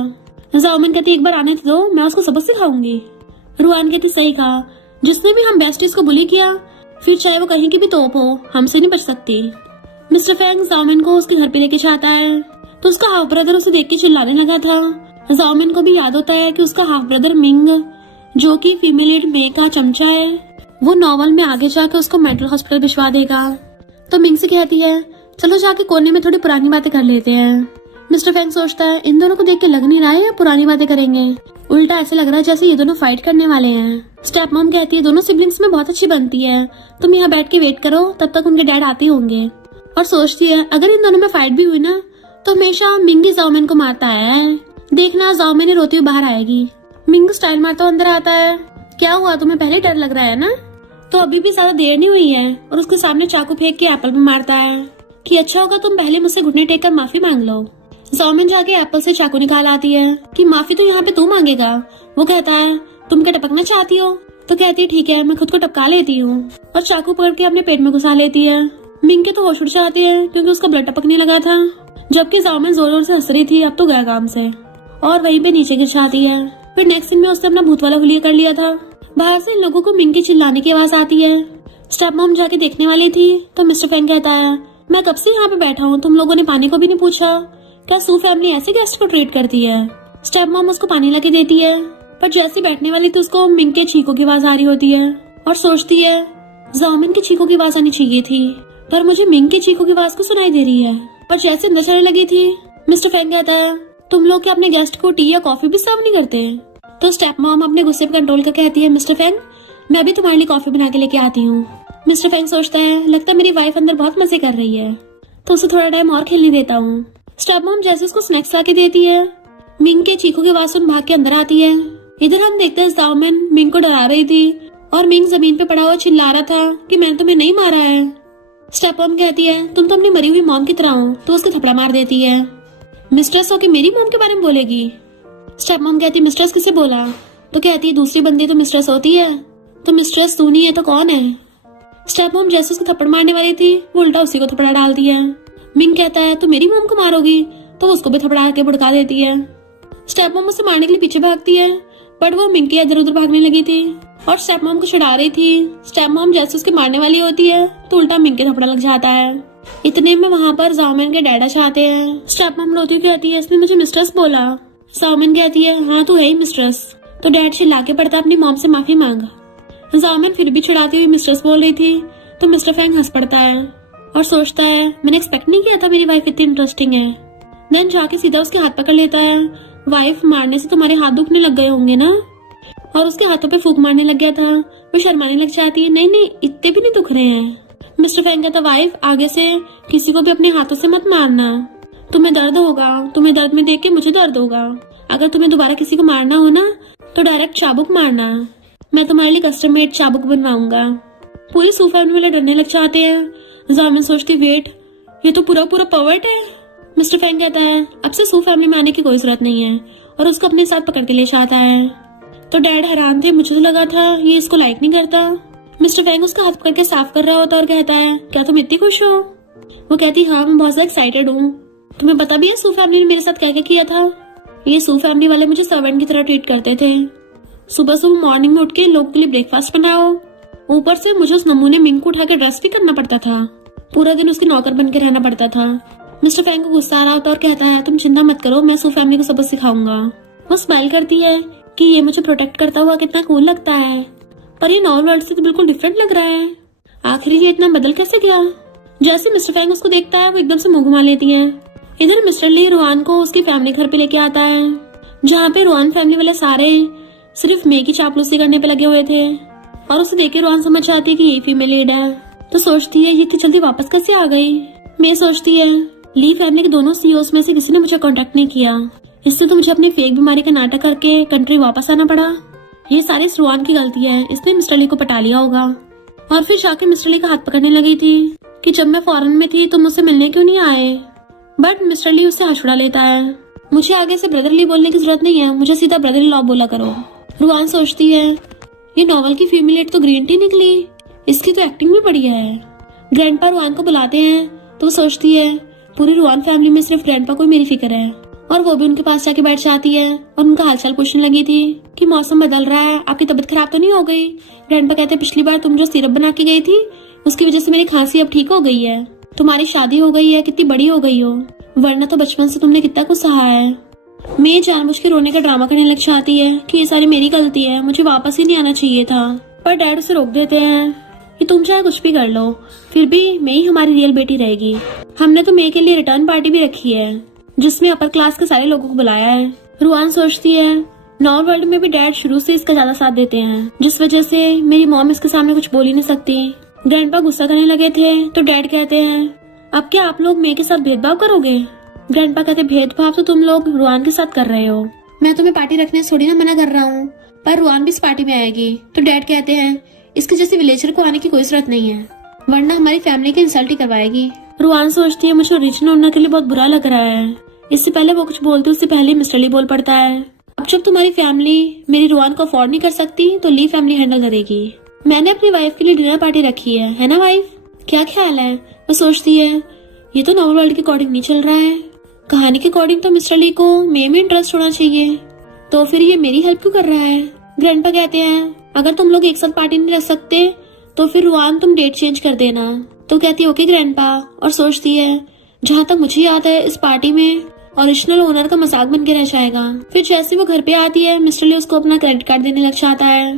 जॉमिन कहती एक बार आने दो, मैं उसको सबक सिखाऊंगी। रुआन कहती सही कहा, जिसने भी हम बेस्टीज को बुली किया फिर चाहे वो कहीं की भी तोप हो हमसे नहीं बच सकती। मिस्टर फैंग जॉमिन को उसके घर पे लेके जाता है तो उसका हाफ ब्रदर उसे देख के चिल्लाने लगा था। जॉमिन को भी याद होता है कि उसका हाफ ब्रदर मिंग, जो कि फीमेल लीड मे का चमचा है, वो नॉवल में आगे जाके उसको मेंटल हॉस्पिटल भिजवा देगा। तो मिंग से कहती है चलो जाके कोने में थोड़ी पुरानी बातें कर लेते हैं। मिस्टर फैंग सोचता है इन दोनों को देख के लग नहीं रहा है या पुरानी बातें करेंगे, उल्टा ऐसे लग रहा है जैसे ये दोनों फाइट करने वाले हैं। स्टेप मॉम कहती है दोनों सिबलिंग्स में बहुत अच्छी बनती है, तुम यहाँ बैठ के वेट करो, तब तक उनके डैड आते होंगे। और सोचती है अगर इन दोनों में फाइट भी हुई ना तो हमेशा मिंग जॉमिन को मारता आया है, देखना जॉमिन ही रोती हुई बाहर आएगी। मिंग स्टाइल मारता अंदर आता है, क्या हुआ तुम्हें पहले डर लग रहा है ना, तो अभी भी ज्यादा देर नहीं हुई है, और उसके सामने चाकू फेंक के एप्पल में मारता है कि अच्छा होगा तुम पहले मुझसे घुटने टेक कर माफी मांग लो। जॉमिन जाके एप्पल से चाकू निकाल आती है कि माफी तो यहाँ पे तू मांगेगा। वो कहता है तुम क्या टपकना चाहती हो, तो कहती है ठीक है मैं खुद को टपका लेती हूँ, और चाकू पकड़ के अपने पेट में घुसा लेती है। मिंग के तो होश उड़ जाती है क्योंकि उसका ब्लड टपकने लगा था, जबकि जॉमिन जोर जोर से हंस रही थी अब तो गया काम से, और वहीं पे नीचे गिर जाती है। फिर नेक्स्ट सीन में उसने अपना भूत वाला हुलिया कर लिया था। बाहर से इन लोगों को मिंग के चिल्लाने की आवाज आती है। स्टेप मॉम जाके देखने वाली थी तो मिस्टर फैंग कहता है मैं कब से यहाँ पे बैठा हूँ, तुम लोगों ने पानी को भी नहीं पूछा, क्या सू फैमिली ऐसे गेस्ट को ट्रीट करती है। स्टेप मॉम उसको पानी लाके देती है, पर जैसे बैठने वाली तो उसको मिंग के चीखों की आवाज आ रही होती है और सोचती है जॉमिन की चीखों की आवाज आनी चाहिए थी, पर मुझे मिंग के चीखों की आवाज को सुनाई दे रही है। पर जैसे अंदर चलने लगी थी मिस्टर फैंग कहता है तुम लोग क्या अपने गेस्ट को टी या कॉफी भी सर्व नहीं करते। तो स्टेप मॉम अपने गुस्से पर कंट्रोल कर कहती है मिस्टर फैंग मैं अभी तुम्हारे लिए कॉफी बना के लेके आती हूँ। मिस्टर फैंग सोचता है लगता है मेरी वाइफ अंदर बहुत मजे कर रही है, तो उसे थोड़ा टाइम और खेलने देता हूँ। स्टेप मॉम जैसे उसको स्नैक्स लाके देती है, मिंग के चीखों की आवाज सुन भाग के अंदर आती है। इधर हम देखते हैं जॉमिन मिंग को डरा रही थी और मिंग जमीन पे पड़ा हुआ चिल्ला रहा था कि मैंने तुम्हें नहीं मारा है। स्टेप मॉम कहती है तुम तो अपनी मरी हुई मॉम की तरह हो, तो उसको थपड़ा मार देती है। मिस्ट्रेस हो कि मेरी मॉम के बारे में बोलेगी। स्टेप मॉम कहती है मिस्ट्रेस किसे बोला, तो कहती है दूसरी बंदी तो मिस्ट्रेस होती है, तो मिस्ट्रेस तू नहीं है तो कौन है। स्टेप मॉम जैसे उसको थप्पड़ मारने वाली थी वो उल्टा उसी को थप्पड़ा डालती है। मिंग कहता है तू मेरी मॉम को मारोगी, तो उसको भी थपड़ा के भड़का देती है। स्टेप मॉम उसे मारने के लिए पीछे भागती है, बट वो मिंग के इधर उधर भागने लगी थी और स्टेप मॉम को चिढ़ा रही थी। स्टेप मॉम जैसे उसके मारने वाली होती है तो उल्टा मिंग के थपड़ा लग जाता है। इतने में वहाँ पर जॉमिन के डैडा चाहते हैं। स्टेप मॉम रोती कहती है इसने मुझे मिस्ट्रेस बोला। जॉमिन कहती है हाँ तू है ही मिस्ट्रेस, तो डैड चिल्ला के पड़ता अपनी मॉम से माफी मांगा। जॉमिन फिर भी चिढ़ाती हुई मिस्ट्रेस बोल रही थी तो मिस्टर फैंग हंस पड़ता है और सोचता है मैंने एक्सपेक्ट नहीं किया था मेरी वाइफ इतनी इंटरेस्टिंग है। देन जाके सीधा उसके हाथ पकड़ लेता है। वाइफ मारने से तुम्हारे हाथ दुखने लग गए होंगे ना, और उसके हाथों पे फूंक मारने लग गया था। वो शर्माने लग जाती है नहीं नहीं इतने भी नहीं दुख रहे हैं। मिस्टर फैंग कहता वाइफ आगे से किसी को भी अपने हाथों से मत मारना, तुम्हें दर्द होगा, तुम्हें दर्द में देख के मुझे दर्द होगा। अगर तुम्हें दोबारा किसी को मारना हो ना तो डायरेक्ट चाबुक मारना, मैं तुम्हारे लिए कस्टम मेड चाबुक बनवाऊंगा। पूरी सू फैमिली वाले डरने लग जाते हैं। जॉमिन सोचती वेट ये तो पूरा पूरा पर्वर्ट है। मिस्टर फैंग कहता है अब से सू फैमिली में आने की कोई जरूरत नहीं है, और उसको अपने साथ पकड़ के ले जाता है। तो डैड हैरान थे, मुझे तो लगा था ये इसको लाइक नहीं करता। मिस्टर फैंग उसका हाथ पकड़ के साफ कर रहा होता और कहता है क्या तुम इतनी खुश हो। वो कहती हाँ मैं बहुत ज्यादा एक्साइटेड हूँ। तुम्हें पता भी है सू फैमिली ने मेरे साथ क्या क्या किया था? ये सू फैमिली वाले मुझे सर्वेंट की तरह ट्रीट करते थे। सुबह सुबह मॉर्निंग में उठ के लोगों के लिए ब्रेकफास्ट बनाओ, ऊपर से मुझे उस नमूने मिंग को उठा के ड्रेस भी करना पड़ता था। पूरा दिन उसके नौकर बन के रहना पड़ता था। मिस्टर फैंग को गुस्सा आ रहा होता और कहता है तुम चिंता मत करो, मैं सू फैमिली को सबक सिखाऊंगा। वो स्माइल करती है कि ये मुझे प्रोटेक्ट करता हुआ कितना कूल लगता है, पर ये नॉर्मल वर्ल्ड से तो बिल्कुल डिफरेंट लग रहा है। आखिर ये इतना बदल कैसे गया? जैसे मिस्टर फैंग उसको देखता है वो एकदम से मुंह घुमा लेती है। इधर मिस्टर ली रुआन को उसकी फैमिली घर पे लेके आता है, जहाँ पे रुआन फैमिली वाले सारे सिर्फ मे की चापलूसी करने पे लगे हुए थे। और उसे देख के रुआन समझ जाती है कि ये फीमेल लीड है, तो सोचती है ये कि जल्दी वापस कैसे आ गई। मे सोचती है ली फैमिली के दोनों सीईओस में से किसी ने मुझे कांटेक्ट नहीं किया, इससे तो मुझे अपनी फेक बीमारी का नाटक करके कंट्री वापस आना पड़ा। ये सारी इस रुआन की गलती है, इसने मिस्टर ली को पटा लिया होगा। और फिर जाके मिस्टर ली का हाथ पकड़ने लगी थी कि जब मैं फॉरेन में थी तुम मुझसे मिलने क्यों नहीं आए, बट मिस्टर ली उससे हंस उड़ा लेता है। मुझे आगे से ब्रदरली बोलने की जरूरत नहीं है, मुझे सीधा ब्रदरली लॉ बोला करो। रुआन सोचती है ये नॉवल की फीमेल लीड तो ग्रीन टी निकली, इसकी तो एक्टिंग भी बढ़िया है। ग्रैंडपा रुआन को बुलाते हैं तो वो सोचती है पूरी रुआन फैमिली में सिर्फ ग्रैंडपा को ही मेरी फिक्र है, और वो भी उनके पास जाके बैठ जाती है और उनका हालचाल पूछने लगी थी कि मौसम बदल रहा है, आपकी तबीयत खराब तो नहीं हो गई? ग्रैंडपा कहते हैं पिछली बार तुम जो सिरप बना के गई थी उसकी वजह से मेरी खांसी अब ठीक हो गई है। तुम्हारी शादी हो गई है, कितनी बड़ी हो गई हो, वरना तो बचपन से तुमने कितना कुछ सहा है। मैं जानबूझ के रोने का ड्रामा करने लग जाती है कि ये सारी मेरी गलती है, मुझे वापस ही नहीं आना चाहिए था। पर डैड उसे रोक देते हैं कि तुम चाहे कुछ भी कर लो, फिर भी मैं ही हमारी रियल बेटी रहेगी। हमने तो मे के लिए रिटर्न पार्टी भी रखी है जिसमें अपर क्लास के सारे लोगों को बुलाया है। रुआन सोचती है नॉर्मल वर्ल्ड में भी डैड शुरू से इसका ज्यादा साथ देते हैं, जिस वजह से मेरी मॉम इसके सामने कुछ बोल ही नहीं सकती। ग्रैंडपा गुस्सा करने लगे थे तो डैड कहते हैं अब क्या आप लोग मे के साथ भेदभाव करोगे? ग्रैंडपा कहते भेदभाव तो तुम लोग रुआन के साथ कर रहे हो, मैं तुम्हें पार्टी रखने से थोड़ी ना मना कर रहा हूँ, पर रुआन भी इस पार्टी में आएगी। तो डैड कहते हैं इसके जैसे विलेजर को आने की कोई जरूरत नहीं है, वरना हमारी फैमिली की इंसल्ट ही करवाएगी। रुआन सोचती है मुझे ओरिजिनल ओनर के लिए बहुत बुरा लग रहा है। इससे पहले वो कुछ बोलती उससे पहले मिस्टर ली बोल पड़ता है अब जब तुम्हारी फैमिली मेरी रुआन को अफोर्ड नहीं कर सकती तो ली फैमिली हैंडल करेगी। मैंने अपनी वाइफ के लिए डिनर पार्टी रखी है ना वाइफ, क्या ख्याल है? वो सोचती है ये तो नॉवल वर्ल्ड के अकॉर्डिंग नहीं चल रहा है, कहानी के अकॉर्डिंग तो मिस्टर ली को मे में इंटरेस्ट होना चाहिए, तो फिर ये मेरी हेल्प क्यों कर रहा है? ग्रैंडपा कहते हैं अगर तुम लोग एक साथ पार्टी नहीं रख सकते तो फिर रुआन तुम डेट चेंज कर देना। तो कहती है ओके ग्रैंडपा, और सोचती है जहाँ तक मुझे याद है इस पार्टी में ओरिजिनल ओनर का मजाक बन के रह जाएगा। फिर जैसे वो घर पे आती है मिस्टर ली उसको अपना क्रेडिट कार्ड देने लग जाता है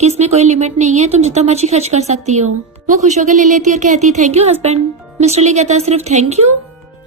कि इसमें कोई लिमिट नहीं है, तुम जितना मर्जी खर्च कर सकती हो। वो खुश होकर ले लेती है और कहती है थैंक यू हस्बैंड। मिस्टर ली कहता है सिर्फ थैंक यू?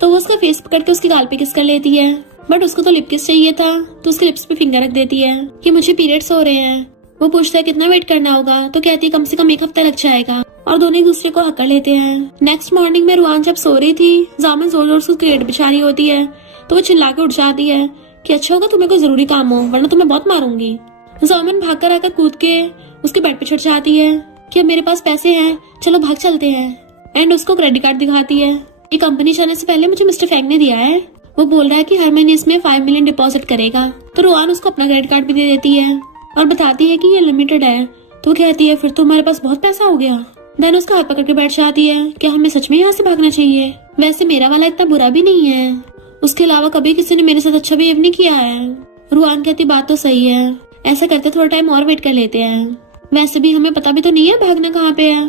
तो वो उसका फेस पकड़ के उसके गाल पे किस कर लेती है, बट उसको तो लिप किस चाहिए था तो उसके लिप्स पे फिंगर रख देती है कि मुझे पीरियड्स हो रहे हैं। वो पूछता है कितना वेट करना होगा, तो कहती है कम से कम 1 हफ्ता लग जाएगा, और दोनों एक दूसरे को हक लेते हैं। नेक्स्ट मॉर्निंग में रुआन जब सो रही थी जामिन जोर जोर से उसकी रेट बिछा रही होती है, तो वो चिल्ला के उठ जाती है कि अच्छा होगा तुम्हें कोई जरूरी काम हो वरना तुम्हें बहुत मारूंगी। जामिन भाग कर आकर कूद के उसके बेड पे चढ़ जाती है कि अब मेरे पास पैसे हैं, चलो भाग चलते हैं, एंड उसको क्रेडिट कार्ड दिखाती है। ये कंपनी जाने से पहले मुझे मिस्टर फैंग ने दिया है, वो बोल रहा है कि हर महीने इसमें 5 मिलियन डिपॉजिट करेगा। तो रुआन उसको अपना क्रेडिट कार्ड भी दे देती है और बताती है कि ये लिमिटेड है। तो कहती है फिर तो हमारे पास बहुत पैसा हो गया। देन उसका हाथ पकड़ के बैठ जाती है कि हमें सच में यहाँ से भागना चाहिए, वैसे मेरा वाला इतना बुरा भी नहीं है, उसके अलावा कभी किसी ने मेरे साथ अच्छा बिहेव नहीं किया है। रुआन कहती बात तो सही है, ऐसा करते थोड़ा टाइम और वेट कर लेते हैं, वैसे भी हमें पता भी तो नहीं है भागना कहाँ पे है,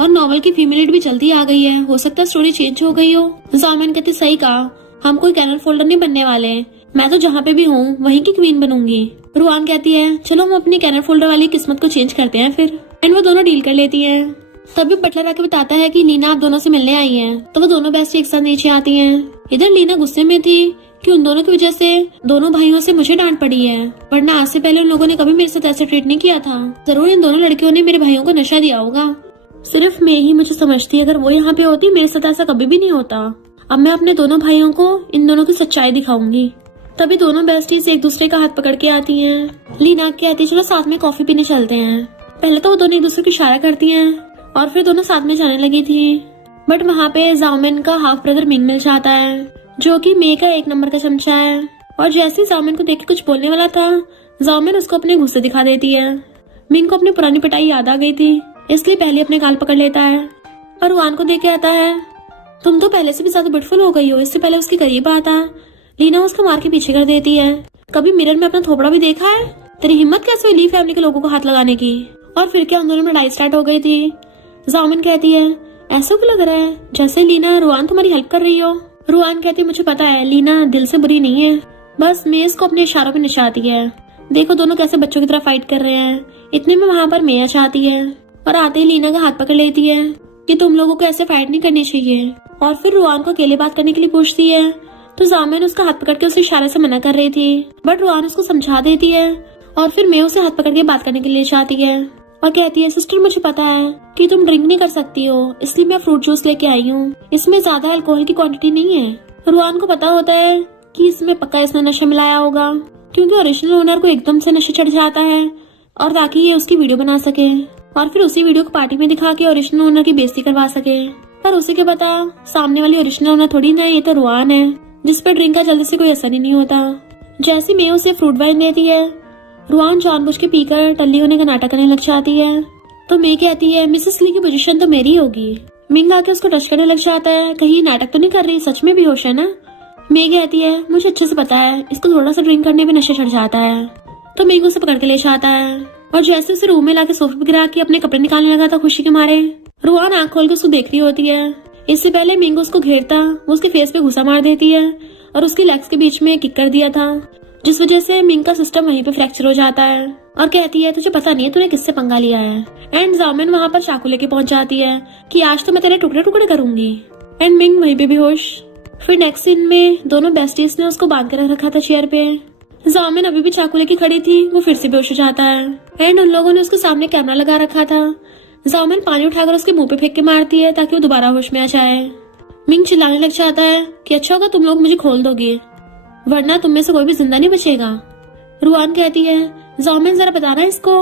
और नॉवल की फीमेल लीड भी जल्दी आ गई है, हो सकता है स्टोरी चेंज हो गई हो। जामिन कहती सही कहा, हम कोई कैनल फोल्डर नहीं बनने वाले, मैं तो जहाँ पे भी हूँ वहीं की क्वीन बनूंगी। रुआन कहती है चलो हम अपनी कैनल फोल्डर वाली किस्मत को चेंज करते हैं फिर, एंड वो दोनों डील कर लेती है। तभी बटलर आके बताता है कि लीना आप दोनों से मिलने आई है, तो वो दोनों बेस्टी एक साथ नीचे आती हैं। इधर लीना गुस्से में थी कि उन दोनों की वजह से दोनों भाइयों से मुझे डांट पड़ी है, वरना आज से पहले उन लोगों ने कभी मेरे साथ ऐसे ट्रीट नहीं किया था। जरूर इन दोनों लड़कियों ने मेरे भाइयों को नशा दिया होगा, सिर्फ मैं ही मुझे समझती, अगर वो यहाँ पे होती मेरे साथ ऐसा कभी भी नहीं होता। अब मैं अपने दोनों भाइयों को इन दोनों की सच्चाई दिखाऊंगी। तभी दोनों बेस्टीज एक दूसरे का हाथ पकड़ के आती हैं। लीना कहती है चलो साथ में कॉफी पीने चलते हैं। पहले तो वो दोनों एक दूसरे को इशारा करती हैं और फिर दोनों साथ में जाने लगी थी, बट वहाँ पे जामिन का हाफ ब्रदर मिंग मिल जाता है जो कि मे का 1 नंबर का चमचा है, और जैसे ही जामिन को देख के कुछ बोलने वाला था जामिन उसको अपने गुस्से दिखा देती है। मिंग को अपनी पुरानी पिटाई याद आ गई थी, इसलिए पहले अपने गाल पकड़ लेता है और रुआन को देख के आता है तुम तो पहले से भी ज्यादा ब्यूटीफुल हो गई हो। इससे पहले उसके करीब आता लीना उसको मार के पीछे कर देती है। कभी मिरर में अपना थोपड़ा भी देखा है? तेरी हिम्मत कैसे हुई ली फैमिली के लोगों को हाथ लगाने की? और फिर क्या उन दोनों में लड़ाई स्टार्ट हो गई थी। जामिन कहती है ऐसा क्यों लग रहा है जैसे लीना रुआन तुम्हारी हेल्प कर रही हो। रुआन कहती है मुझे पता है लीना दिल से बुरी नहीं है, बस मेज को अपने इशारों पे नचाती है। देखो दोनों कैसे बच्चों की तरह फाइट कर रहे हैं। इतने में वहाँ पर मेया चाहती है और आते ही लीना का हाथ पकड़ लेती है कि तुम लोगों को ऐसे फाइट नहीं करनी चाहिए। और फिर रुआन को अकेले बात करने के लिए पूछती है तो जामिन उसका हाथ पकड़ के उसे इशारे से मना कर रही थी, बट रुआन उसको समझा देती है। और फिर मैं उसे हाथ पकड़ के बात करने के लिए चाहती है और कहती है सिस्टर मुझे पता है कि तुम ड्रिंक नहीं कर सकती हो, इसलिए मैं फ्रूट जूस लेके आई हूँ। इसमें ज्यादा अल्कोहल की क्वांटिटी नहीं है। रुआन को पता होता है कि इसमें पक्का इसने नशा मिलाया होगा, क्योंकि ओरिजिनल ओनर को एकदम से नशा चढ़ जाता है और ताकि ये उसकी वीडियो बना सके और फिर उसी वीडियो को पार्टी में दिखा के ओरिजिनल ओनर की बेइज्जती करवा सके। पर उसे क्या पता सामने वाली ओरिजिनल ओनर थोड़ी ना, ये तो रुआन है जिसपे ड्रिंक का जल्दी से कोई असर ही नहीं होता। जैसे मैं उसे फ्रूट वाइन देती है रुआन जानबूझ के पीकर टल्ली होने का नाटक करने लग जाती है। तो मैं कहती है मिसेस ली की पोजीशन तो मेरी होगी। मिंग आके उसको टच करने लग जाता है, कहीं नाटक तो नहीं कर रही, सच में बेहोश है ना। मैं कहती है मुझे अच्छे से पता है इसको थोड़ा सा ड्रिंक करने में नशा चढ़ जाता है। तो मिंग उसे पकड़ के ले जाता है और जैसे उसे रूम में लाके सोफे पे गिरा के अपने कपड़े निकालने लगा था खुशी के मारे, रुआन आंख खोल के उसको देख रही होती है। इससे पहले मिंग उसको घेरता वो उसके फेस पे घुसा मार देती है और उसकी लेग्स के बीच में किक कर दिया था, जिस वजह से मिंग का सिस्टम वहीं पे फ्रैक्चर हो जाता है और कहती है तुझे पता नहीं है तूने किससे पंगा लिया है। एंड जामिन वहाँ पर चाकू लेके पहुंच जाती है कि आज तो मैं तेरे टुकड़े टुकड़े करूंगी। एंड मिंग वहीं पे बेहोश। फिर नेक्स्ट सीन में दोनों बेस्टीज ने उसको बांध कर रखा था चेयर पे। जामिन अभी भी चाकू लेके खड़ी थी, वो फिर से बेहोश हो जाता है। एंड उन लोगों ने उसके सामने कैमरा लगा रखा था। जामिन पानी उठाकर उसके मुंह पे फेंक के मारती है ताकि वो दोबारा होश में आ जाए। मिंग चिल्लाने लग जाता है कि अच्छा होगा तुम लोग मुझे खोल दोगे, वरना तुम में से कोई भी जिंदा नहीं बचेगा। रुआन कहती है जामिन जरा बताना इसको,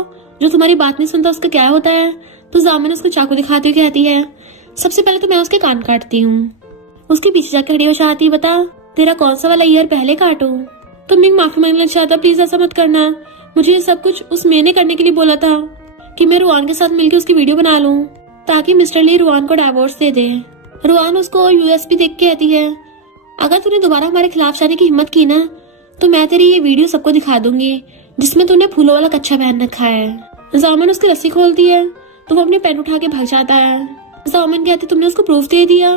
जो तुम्हारी बात नहीं सुनता उसका क्या होता है। तो जामिन उसको चाकू दिखाती हुई कहती है सबसे पहले तो मैं उसके कान काटती हूँ। उसके पीछे जाकर खड़ी हो जाती है, बता तेरा कौन सा वाला ईयर पहले काटूं। तो मिंग माफी मांगने लग जाता, प्लीज ऐसा मत करना, मुझे ये सब कुछ उस मैंने करने के लिए बोला था कि मैं रुआन के साथ मिलकर उसकी वीडियो बना लूं ताकि मिस्टर ली रुआन को डाइवोर्स दे दे। रुआन उसको यूएसपी देख के कहती है अगर तूने दोबारा हमारे खिलाफ जाने की हिम्मत की ना तो मैं तेरी ये वीडियो सबको दिखा दूंगी जिसमें तूने फूलों वाला कच्चा पहन रखा है। जामिन उसकी रस्सी खोलती है तो वो अपनी पेन उठा के भाग जाता है। जामिन कहती तुमने उसको प्रूफ दे दिया,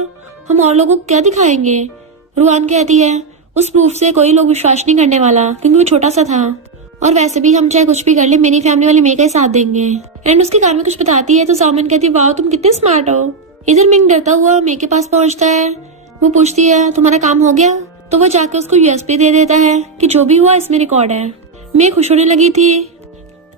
हम और लोगों को क्या दिखाएंगे। रुआन कहती है उस प्रूफ से कोई लोग विश्वास नहीं करने वाला क्योंकि वो छोटा सा था और वैसे भी हम चाहे कुछ भी कर ले मेरी फैमिली वाले मेरे का ही साथ देंगे। एंड उसके कान में कुछ बताती है तो जामिन कहती है वाह तुम कितने स्मार्ट हो। इधर मिंग डरता हुआ मे के पास पहुंचता है। वो पूछती है तुम्हारा काम हो गया। तो वो जाके उसको यूएसबी दे देता है कि जो भी हुआ इसमें रिकॉर्ड है। मैं खुश होने लगी थी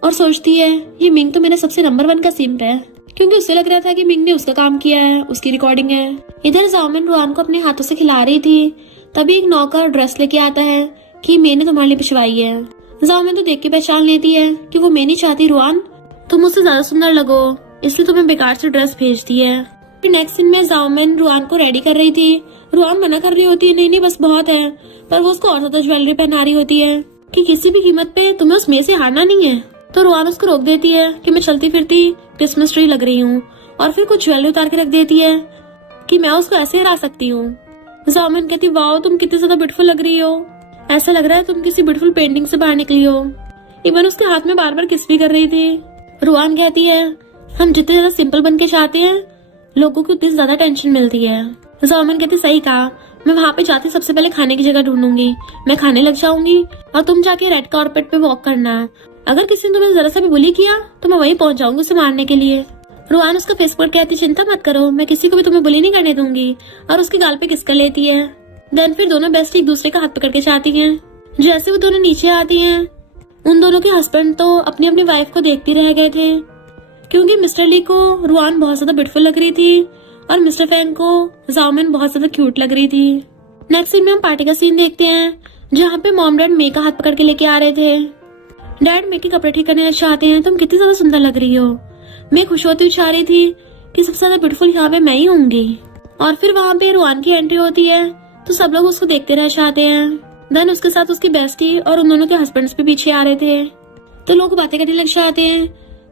और सोचती है ये मिंग तो मेरा सबसे नंबर 1 का सिम्प है, क्योंकि उसे लग रहा था कि मिंग ने उसका काम किया है, उसकी रिकॉर्डिंग है। इधर जामिन रुआन को अपने हाथों से खिला रही थी, तभी एक नौकर ड्रेस लेके आता है कि मैंने तुम्हारे लिए पिछवाई है। जामिन तो देख के पहचान लेती है कि वो मैं नहीं चाहती रुआन, तुम मुझसे ज्यादा सुंदर लगो इसलिए तुम्हें बेकार से ड्रेस भेजती है। फिर नेक्स्ट सीन में जामिन रुआन को रेडी कर रही थी। रुआन मना कर रही होती है नहीं नहीं बस बहुत है, पर वो उसको और ज्यादा ज्वेलरी पहना रही होती है कि किसी भी कीमत पे तुम्हें उस में से हारना नहीं है। तो रुआन उसको रोक देती है कि मैं चलती फिरती क्रिसमस ट्री लग रही हूँ और फिर कुछ ज्वेलरी उतार के रख देती है कि मैं उसको ऐसे हरा सकती हूँ। जामिन कहती वाओ तुम कितनी ज्यादा ब्यूटीफुल लग रही हो, ऐसा लग रहा है तुम किसी ब्यूटीफुल पेंटिंग से बाहर निकली हो। इवन उसके हाथ में बार बार किस भी कर रही थी। रुआन कहती है हम जितने ज्यादा सिंपल बन के चाहते हैं लोगों को उतनी ज्यादा टेंशन मिलती है। जामिन कहती सही कहा, मैं वहाँ पे जाती सबसे पहले खाने की जगह ढूंढूंगी, मैं खाने लग जाऊंगी और तुम जाके रेड कारपेट पे वॉक करना। अगर किसी ने तुम्हें जरा सा भी बुली किया तो मैं वहीं पहुंच जाऊंगी उसे मारने के लिए। रुआन उसका फेस पर कहती चिंता मत करो, मैं किसी को भी तुम्हें बुली नहीं करने दूंगी और उसके गाल पे किस कर लेती है। देन फिर दोनों बेस्ट एक दूसरे का हाथ पकड़ के जाती हैं। जैसे वो दोनों नीचे आती हैं उन दोनों के हस्बैंड तो अपनी अपनी वाइफ को देखते रह गए थे, क्योंकि मिस्टर ली को रुआन बहुत ज्यादा ब्यूटीफुल लग रही थी और मिस्टर फैंग को जामिन बहुत ज्यादा क्यूट लग रही थी। नेक्स्ट सीन में हम पार्टी का सीन देखते हैं जहाँ पे मॉम डैड मे का हाथ पकड़ के लेके आ रहे थे। डैड मे के कपड़े ठीक करने चाहते हैं, तुम कितनी ज्यादा सुंदर लग रही हो। मैं खुश होती हुई चाह रही थी कि सबसे ज्यादा ब्यूटीफुल यहाँ पे मैं ही होंगी। और फिर वहाँ पे रुआन की एंट्री होती है तो सब लोग उसको देखते रह जाते हैं। देन उसके साथ उसकी बेस्टी और उन दोनों के हस्बैंड्स भी पीछे आ रहे थे तो लोग बातें करने लग जाते हैं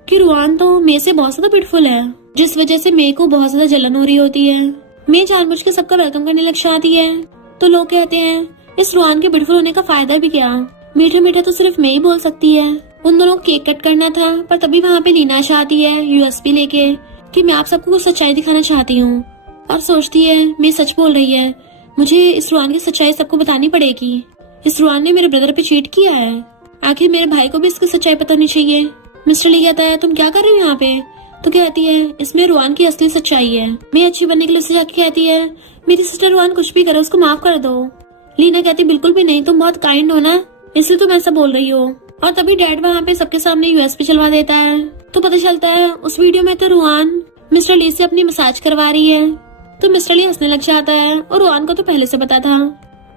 कि रुआन तो मे से बहुत ज्यादा ब्यूटीफुल है, जिस वजह से मे को बहुत ज्यादा जलन हो रही होती है। मैं जानबूझ के सबका वेलकम करने लग जाती है। तो लोग कहते हैं इस रुआन के ब्यूटीफुल होने का फायदा भी क्या, मीठे मीठे तो सिर्फ मैं ही बोल सकती है। उन दोनों को केक कट करना था, पर तभी वहाँ पे लीना चाहती है यूएसपी लेके कि मैं आप सबको कुछ सच्चाई दिखाना चाहती हूँ, और सोचती है मैं सच बोल रही है, मुझे इस रुआन की सच्चाई सबको बतानी पड़ेगी। इस रुआन ने मेरे ब्रदर पे चीट किया है, आखिर मेरे भाई को भी इसकी सच्चाई पता नहीं चाहिए। मिस्टर ली कहता है तुम क्या कर रहे हो यहाँ पे? तो कहती है इसमें रुआन की असली सच्चाई है। मैं अच्छी बनने के लिए उससे जाके कहती है मेरी सिस्टर रुआन कुछ भी करे उसको माफ कर दो। लीना कहती बिल्कुल भी नहीं, तुम बहुत काइंड हो ना, इसलिए तुम ऐसा बोल रही हो। और तभी डैड वहाँ पे सबके सामने यूएसपी चलवा देता है। तो पता चलता है उस वीडियो में तो रुआन मिस्टर ली से अपनी मसाज करवा रही है। तो मिस्टर ली हंसने लग जाता है, और रुआन को तो पहले से पता था।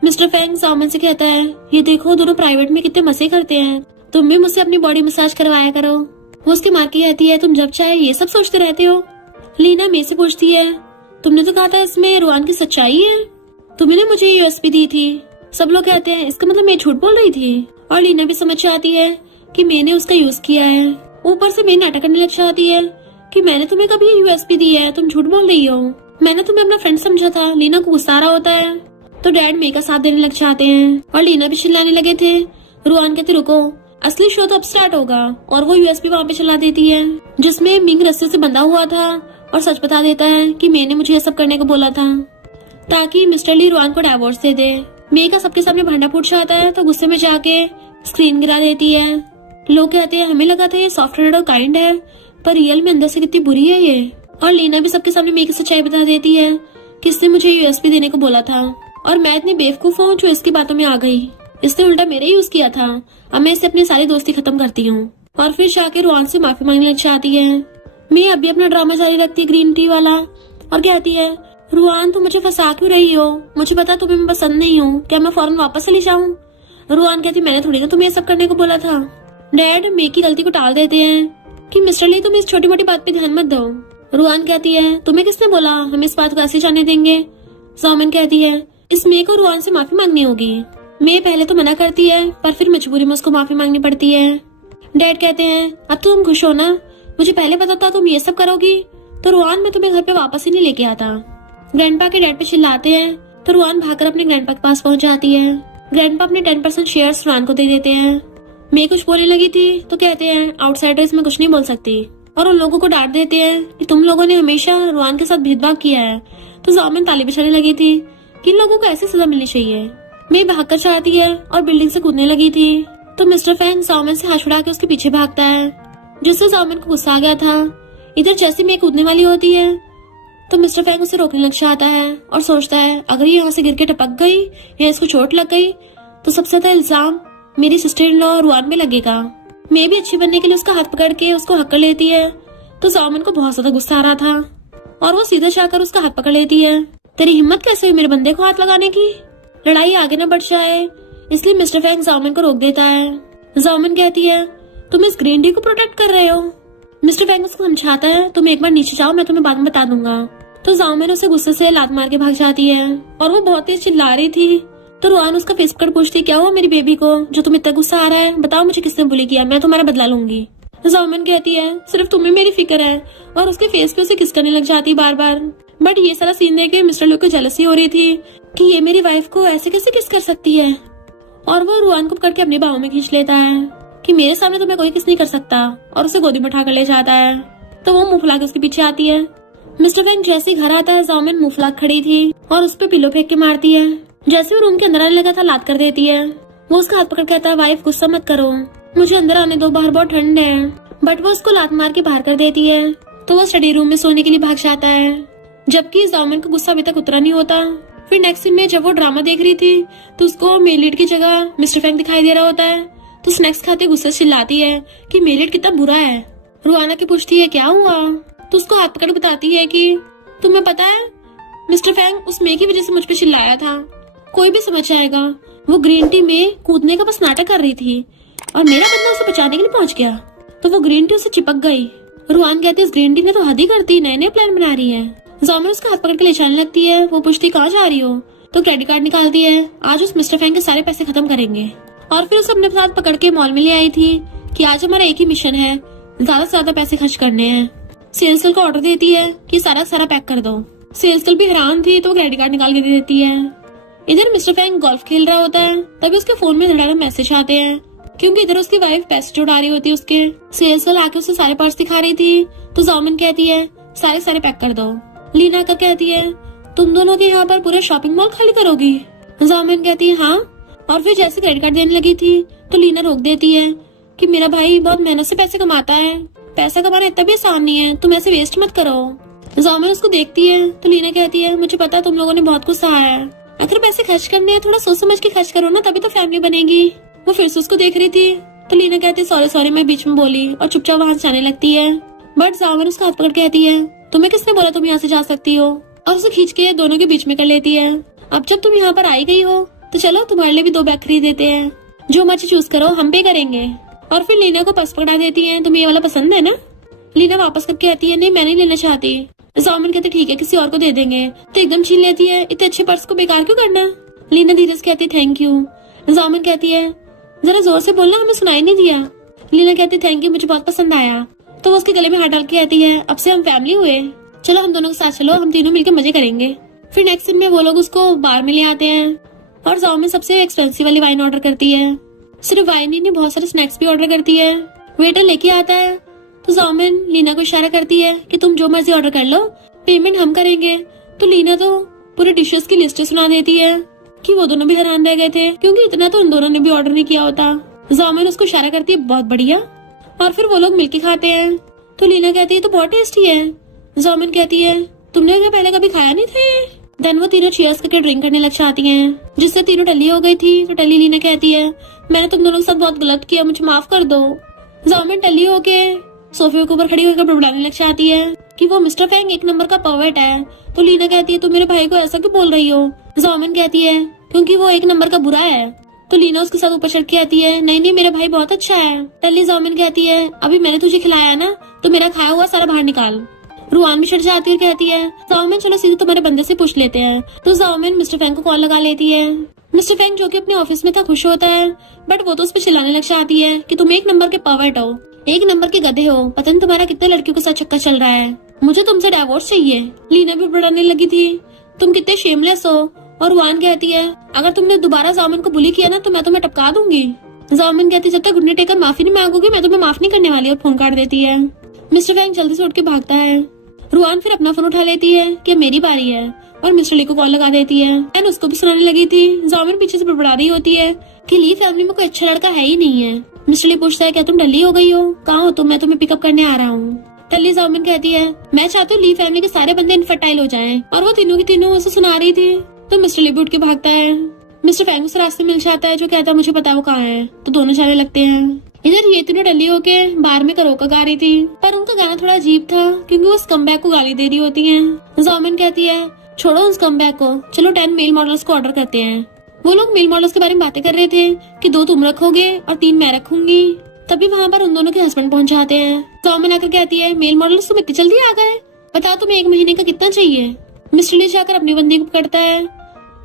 मिस्टर फैंग सामन से कहता है ये देखो दोनों प्राइवेट में कितने मजे करते हैं, तुम भी मुझसे अपनी बॉडी मसाज करवाया करो। वो उसकी माँ की कहती है तुम जब चाहे ये सब सोचते रहते हो। लीना मे से पूछती है तुमने तो कहा था इसमें रुआन की सच्चाई है, तुमने मुझे यूएसपी दी थी। सब लोग कहते हैं इसका मतलब मैं झूठ बोल रही थी, और लीना भी समझ जाती है कि मैंने उसका यूज किया है। ऊपर से मैं नाटक करने लग जाती है कि मैंने तुम्हें कभी यूएसपी दी है, तुम झूठ बोल रही हो, मैंने तुम्हें अपना फ्रेंड समझा था। लीना को गुस्सा आ रहा होता है, तो डैड मे का साथ देने लग जाते हैं, और लीना भी चिल्लाने लगे थे। रुआन कहते रुको, असली शो तो अब स्टार्ट होगा, और वो यूएसपी वहाँ पे चला देती है जिसमें मिंग रस्से से बंधा हुआ था, और सच बता देता है कि मैंने मुझे ये सब करने को बोला था ताकि मिस्टर ली रुआन को डाइवोर्स दे दे। मे का सबके सामने भांडा फूट जाता है, तो गुस्से में जाके स्क्रीन गिरा देती है। लोग कहते हैं हमें लगा था ये सॉफ्टवेयर और काइंड है, पर रियल में अंदर से कितनी बुरी है ये। और लीना भी सबके सामने मे की सच्चाई बता देती है कि इसने मुझे यूएसपी देने को बोला था, और मैं इतनी बेवकूफ हूँ जो इसकी बातों में आ गई, इसने उल्टा मेरे यूज किया था, अब मैं इससे अपनी सारी दोस्ती खत्म करती हूँ। और फिर जाके रुआन से माफी मांगने लग जाती है। मैं अभी अपना ड्रामा जारी रखती ग्रीन टी वाला, और कहती है रुआन तुम मुझे फंसा क्यों रही हो, मुझे पता तुम्हें मैं पसंद नहीं हूँ, क्या मैं फौरन वापस चली जाऊँ? रुआन कहती मैंने थोड़ी ना तुम्हें ये सब करने को बोला था। डैड मे की गलती को टाल देते हैं कि मिस्टर ली तुम इस छोटी मोटी बात पे ध्यान मत दो। रुआन कहती है तुम्हें किसने बोला, हम इस बात को ऐसे जाने देंगे? सामन कहती है इस मे को रुआन से माफी मांगनी होगी। मे पहले तो मना करती है, पर फिर मजबूरी में उसको माफी मांगनी पड़ती है। डैड कहते हैं अब तुम खुश हो ना, मुझे पहले पता था तुम ये सब करोगी, तो रुआन मैं तुम्हें घर पे वापस ही नहीं लेके आता। ग्रैंडपा के डैड पे चिल्लाते हैं, तो रुआन भागकर अपने ग्रैंडपा के पास पहुंच जाती है। ग्रैंडपा अपने 10% शेयर्स रुआन को दे देते हैं। मैं कुछ बोलने लगी थी, तो कहते हैं आउटसाइडर्स में कुछ नहीं बोल सकती, और उन लोगों को डांट देते हैं कि तुम लोगों ने हमेशा रुआन के साथ भेदभाव किया है। तो जामिन ताली बजाने लगी थी कि इन लोगों को ऐसी सजा मिलनी चाहिए। मैं भागकर चाहती है और बिल्डिंग से कूदने लगी थी, तो मिस्टर फैंग सामन से हाथ छुड़ा के उसके पीछे भागता है, जिससे सामन को गुस्सा आ गया था। इधर जैसे मैं कूदने वाली होती है, तो मिस्टर फैंग उसे रोकने लग जाता है, और सोचता है अगर ये यहाँ से गिर के टपक गई या इसको चोट लग गई, तो सबसे ज्यादा इल्जाम मेरी सिस्टर इन लॉ रुआन में लगेगा। मैं भी अच्छी बनने के लिए उसका हाथ पकड़ के उसको हक्कर लेती है, तो सामन को बहुत ज्यादा गुस्सा आ रहा था, और वो सीधा जाकर उसका हाथ पकड़ लेती है। तेरी हिम्मत कैसे हुई मेरे बंदे को हाथ लगाने की? लड़ाई आगे न बढ़ जाए इसलिए मिस्टर फैंग जामिन को रोक देता है। जामिन कहती है तुम इस ग्रीन टी को प्रोटेक्ट कर रहे हो। मिस्टर फैंग उसको समझाता है तुम एक बार नीचे जाओ, मैं तुम्हें बाद में बता दूंगा। तो जामिन उसे गुस्से से लात मार के भाग जाती है, और वो बहुत तेज चिल्ला रही थी। तो रुआन उसका फेस पकड़ पूछती क्या हुआ मेरी बेबी को जो तुम्हें इतना गुस्सा आ रहा है, बताओ मुझे किसने बुली किया, मैं तुम्हारा बदला लूंगी। जामिन कहती है सिर्फ तुम्हें मेरी फिक्र है, और उसके फेस पे उसे किस करने लग जाती बार बार। बट ये सारा सीन देख के मिस्टर लू को जेलसी हो रही थी कि ये मेरी वाइफ को ऐसे कैसे किस कर सकती है, और वो रुआन को पकड़ के अपने बाहों में खींच लेता है कि मेरे सामने तुम्हें कोई किस नहीं कर सकता, और उसे गोदी में उठा कर ले जाता है। तो वो मुंह फुला के उसके पीछे आती है। मिस्टर फैंग जैसे घर आता है, जामिन मुंह फुला खड़ी थी और उस पर पिलो फेंक के मारती है। जैसे वो रूम के अंदर आने लगा था लात कर देती है। वो उसका हाथ पकड़ कहता है वाइफ गुस्सा मत करो, मुझे अंदर आने दो, बाहर बहुत ठंड है। बट वो उसको लात मार के बाहर कर देती है, तो वो स्टडी रूम में सोने के लिए भाग जाता है, जबकि जामिन का गुस्सा अभी तक उतरा नहीं होता। फिर नेक्स्ट सीन में जब वो ड्रामा देख रही थी, तो उसको मेलिड की जगह मिस्टर फैंग दिखाई दे रहा होता है। तो स्नैक्स खाते गुस्से से चिल्लाती है कि मेलिड कितना बुरा है। रुआना की पूछती है क्या हुआ, तो उसको हाथ पकड़ बताती है कि तुम्हें पता है मिस्टर फैंग उस मे की वजह से मुझ पे चिल्लाया था, कोई भी समझ जाएगा। वो ग्रीन टी में कूदने का बस नाटक कर रही थी, और मेरा बंदा उसे बचाने के लिए पहुंच गया, तो वो ग्रीन टी उसे चिपक गई। रुआन कहती है इस ग्रीन टी ने तो हद ही करती, नए नए प्लान बना रही है। जामिन उसका हाथ पकड़ के ले जाने लगती है। वो पूछती कहाँ जा रही हो, तो क्रेडिट कार्ड निकालती है, आज उस मिस्टर फैंग के सारे पैसे खत्म करेंगे। और फिर उसे अपने साथ पकड़ के मॉल में ले आई थी कि आज हमारा एक ही मिशन है, ज्यादा से ज्यादा पैसे खर्च करने हैं। सेल्स गर्ल को ऑर्डर देती है कि सारा पैक कर दो। सेल्स गर्ल भी हैरान थी तो वो क्रेडिट कार्ड निकाल के दे देती है। इधर मिस्टर फैंग गोल्फ खेल रहा होता है, तभी उसके फोन में धड़ाधड़ मैसेज आते हैं, क्योंकि इधर उसकी वाइफ पैसे उड़ा रही होती है उसके। सेल्स गर्ल आके उसे सारे पर्स दिखा रही थी तो जामिन कहती है सारे सारे पैक कर दो। लीना का कहती है तुम दोनों के यहाँ पर पूरे शॉपिंग मॉल खाली करोगी। जामिन कहती है हाँ, और फिर जैसे क्रेडिट कार्ड देने लगी थी तो लीना रोक देती है कि मेरा भाई बहुत मेहनत से पैसे कमाता है, पैसा कमाना इतना भी आसान नहीं है, तुम ऐसे वेस्ट मत करो। जामिन उसको देखती है तो लीना कहती है मुझे पता तुम लोगों ने बहुत कुछ सहा है, अगर पैसे खर्च करने हैं थोड़ा सोच समझ के खर्च करो ना, तभी तो फैमिली बनेगी। वो फिर से उसको देख रही थी तो लीना कहती है सॉरी सॉरी मैं बीच में बोली, और चुपचाप वहां से जाने लगती है। बट जामिन उसका हाथ पकड़ कहती है तुम्हें किसने बोला तुम यहाँ से जा सकती हो, और उसे खींच के दोनों के बीच में कर लेती है। अब जब तुम यहाँ पर आई गई हो तो चलो तुम्हारे लिए भी 2 बैग खरीद देते हैं, जो मर्जी चूज करो हम पे करेंगे। और फिर लीना को पर्स पकड़ा देती है तुम्हें ये वाला पसंद है ना। लीना वापस करके आती है नहीं मैं नहीं लेना चाहती। जामिन कहते ठीक है किसी और को दे देंगे, तो एकदम छीन लेती है इतने अच्छे पर्स को बेकार क्यों करना। लीना धीरे से कहती थैंक यू। जामिन कहती है जरा जोर से बोलना हमें सुनाई नहीं दिया। लीना कहती थैंक यू मुझे बहुत पसंद आया। तो वो उसके गले में हाथ डाल के कहती है अब से हम फैमिली हुए, चलो हम दोनों के साथ चलो, हम तीनों मिलकर मजे करेंगे। फिर नेक्स्ट सीन में वो लोग उसको बार में ले आते हैं और जामिन सबसे एक्सपेंसिव वाली वाइन ऑर्डर करती है। सिर्फ वाइन ही नहीं बहुत सारे स्नैक्स भी ऑर्डर करती है। वेटर लेके आता है तो जामिन लीना को इशारा करती है कि तुम जो मर्जी ऑर्डर कर लो, पेमेंट हम करेंगे। तो लीना तो पूरे डिशेस की लिस्ट सुना देती है कि वो दोनों भी हैरान रह गए थे, क्योंकि इतना तो उन दोनों ने भी ऑर्डर नहीं किया होता। जामिन उसको इशारा करती है बहुत बढ़िया, और फिर वो लोग मिलके खाते हैं। तो लीना कहती है तो बहुत टेस्टी है। जामिन कहती है तुमने पहले कभी खाया नहीं था ये। देन वो तीनों चीयर्स करके ड्रिंक करने लग जाती हैं, जिससे तीनों टल्ली हो गई थी। तो टल्ली लीना कहती है मैंने तुम दोनों के साथ बहुत गलत किया, मुझे माफ कर दो। जामिन टल्ली होके सोफे के ऊपर खड़ी होकर बड़बड़ाने लग जाती है कि वो मिस्टर फैंग 1 नंबर का पर्वर्ट है। तो लीना कहती है तुम मेरे भाई को ऐसा क्यों बोल रही हो। जामिन कहती है क्योंकि वो 1 नंबर का बुरा है। तो लीना उसके साथ ऊपर चढ़ के आती है नहीं नहीं मेरा भाई बहुत अच्छा है। टल्ली जामिन कहती है अभी मैंने तुझे खिलाया ना, तो मेरा खाया हुआ सारा बाहर निकाल। रुआन भी चढ़ जाती है और कहती है जामिन चलो सीधे तुम्हारे बंदे से पूछ लेते हैं। तो जामिन मिस्टर फैंग को कॉल लगा लेती है। मिस्टर फैंग जो कि अपने ऑफिस में था खुश होता है, बट वो तो उस पर चिल्लाने लग जाती है कि तुम 1 नंबर के पर्वर्ट हो, 1 नंबर के गधे हो, पता नहीं तुम्हारा कितने लड़कियों के साथ चक्कर चल रहा है, मुझे तुमसे डिवोर्स चाहिए। लीना भी बढ़ाने लगी थी तुम कितने शेमलेस हो। और रुआन कहती है अगर तुमने दोबारा जामिन को बुली किया ना तो मैं तुम्हें टपका दूंगी। जामिन कहती है जब तक घुटने टेकर माफी नहीं मांगोगी मैं तुम्हें माफ नहीं करने वाली, और फोन काट देती है। मिस्टर फैंग जल्दी से उठ के भागता है। रुआन फिर अपना फोन उठा लेती है कि मेरी बारी है, और मिस्टर ली को कॉल लगा देती है। एंड उसको भी सुनाने लगी थी। जामिन पीछे से बड़बड़ा रही होती है कि ली फैमिली में कोई अच्छा लड़का है ही नहीं है। मिस्टर ली पूछता है क्या तुम डल्ली हो गई हो, कहाँ हो तुम, मैं तुम्हें पिकअप करने आ रहा हूँ। टल्ली जामिन कहती है मैं चाहती हूँ ली फैमिली के सारे बंदे इनफर्टाइल हो जाएं, और वो तीनों की तीनों उसे सुना रही थी। तो मिस्टर ली भी उठ के भागता है। मिस्टर फैंग उस रास्ते मिल जाता है जो कहता है मुझे पता है वो कहाँ है। तो दोनों जाने लगते हैं। इधर ये तीनों टल्ली होके बार में करोका गा रही थी, पर उनका गाना थोड़ा अजीब था क्योंकि वो स्कमबैग को गाली दे रही होती हैं। जामिन कहती है छोड़ो उस स्कमबैग को, चलो 10 मेल मॉडल्स को ऑर्डर करते हैं। वो लोग मेल मॉडल्स के बारे में बातें कर रहे थे कि 2 तुम रखोगे और 3 मैं रखूंगी। तभी वहाँ पर उन दोनों के हस्बैंड पहुँच जाते हैं। जामिन आकर कहती है मेल मॉडल्स तुम इतनी जल्दी आ गए, बताओ तुम्हें 1 महीने का कितना चाहिए। मिस्टर ली जाकर अपनी बंदी को पकड़ता है।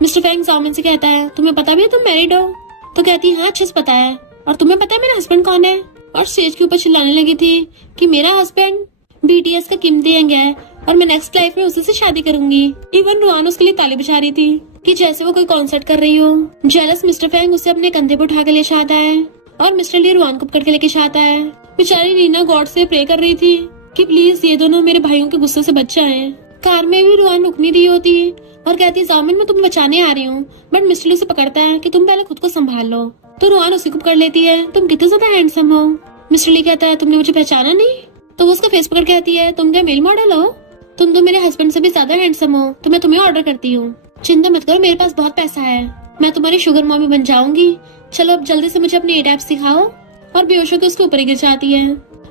मिस्टर फैंग जामिन से कहता है तुम्हें पता भी है तुम मैरिड हो। तो कहती है हाँ अच्छे से पता है, और तुम्हें पता है मेरा हस्बैंड कौन है। और स्टेज के ऊपर चिल्लाने लगी थी कि मेरा हस्बैंड BTS का किम देंग है, और मैं नेक्स्ट लाइफ में उसी से शादी करूंगी। इवन रुआन उसके लिए ताली बजा रही थी कि जैसे वो कोई कॉन्सर्ट कर रही हो। जेलस मिस्टर फैंग उसे अपने कंधे पर उठा के ले जाता है, और मिस्टर ली रुआन को पकड़ के लेके जाता है। बेचारी रीना गॉड से प्रे कर रही थी कि प्लीज ये दोनों मेरे भाइयों के गुस्से से बच जाएं। कार में भी रुआन रुक नहीं रही होती और कहती है जामिन मैं तुम्हें बचाने आ रही हूँ, बट मिस्टर ली उसे पकड़ता है कि तुम पहले खुद को संभाल लो। तो रुआन उसी को पकड़ लेती है तुम कितने ज्यादा हैंडसम हो। मिस्टर ली कहता है तुमने मुझे पहचाना नहीं। तो वो उसका फेस पकड़ कहती है तुम क्या मेल मॉडल हो, तुम तो मेरे हस्बैंड से भी ज्यादा हैंडसम हो, तो मैं तुम्हें ऑर्डर करती हूँ। चिंता मत करो मेरे पास बहुत पैसा है, मैं तुम्हारी शुगर मॉमी बन जाऊंगी। चलो अब जल्दी से मुझे अपने एड एप्स सिखाओ। और बेहोश होकर उसके ऊपर गिर जाती है,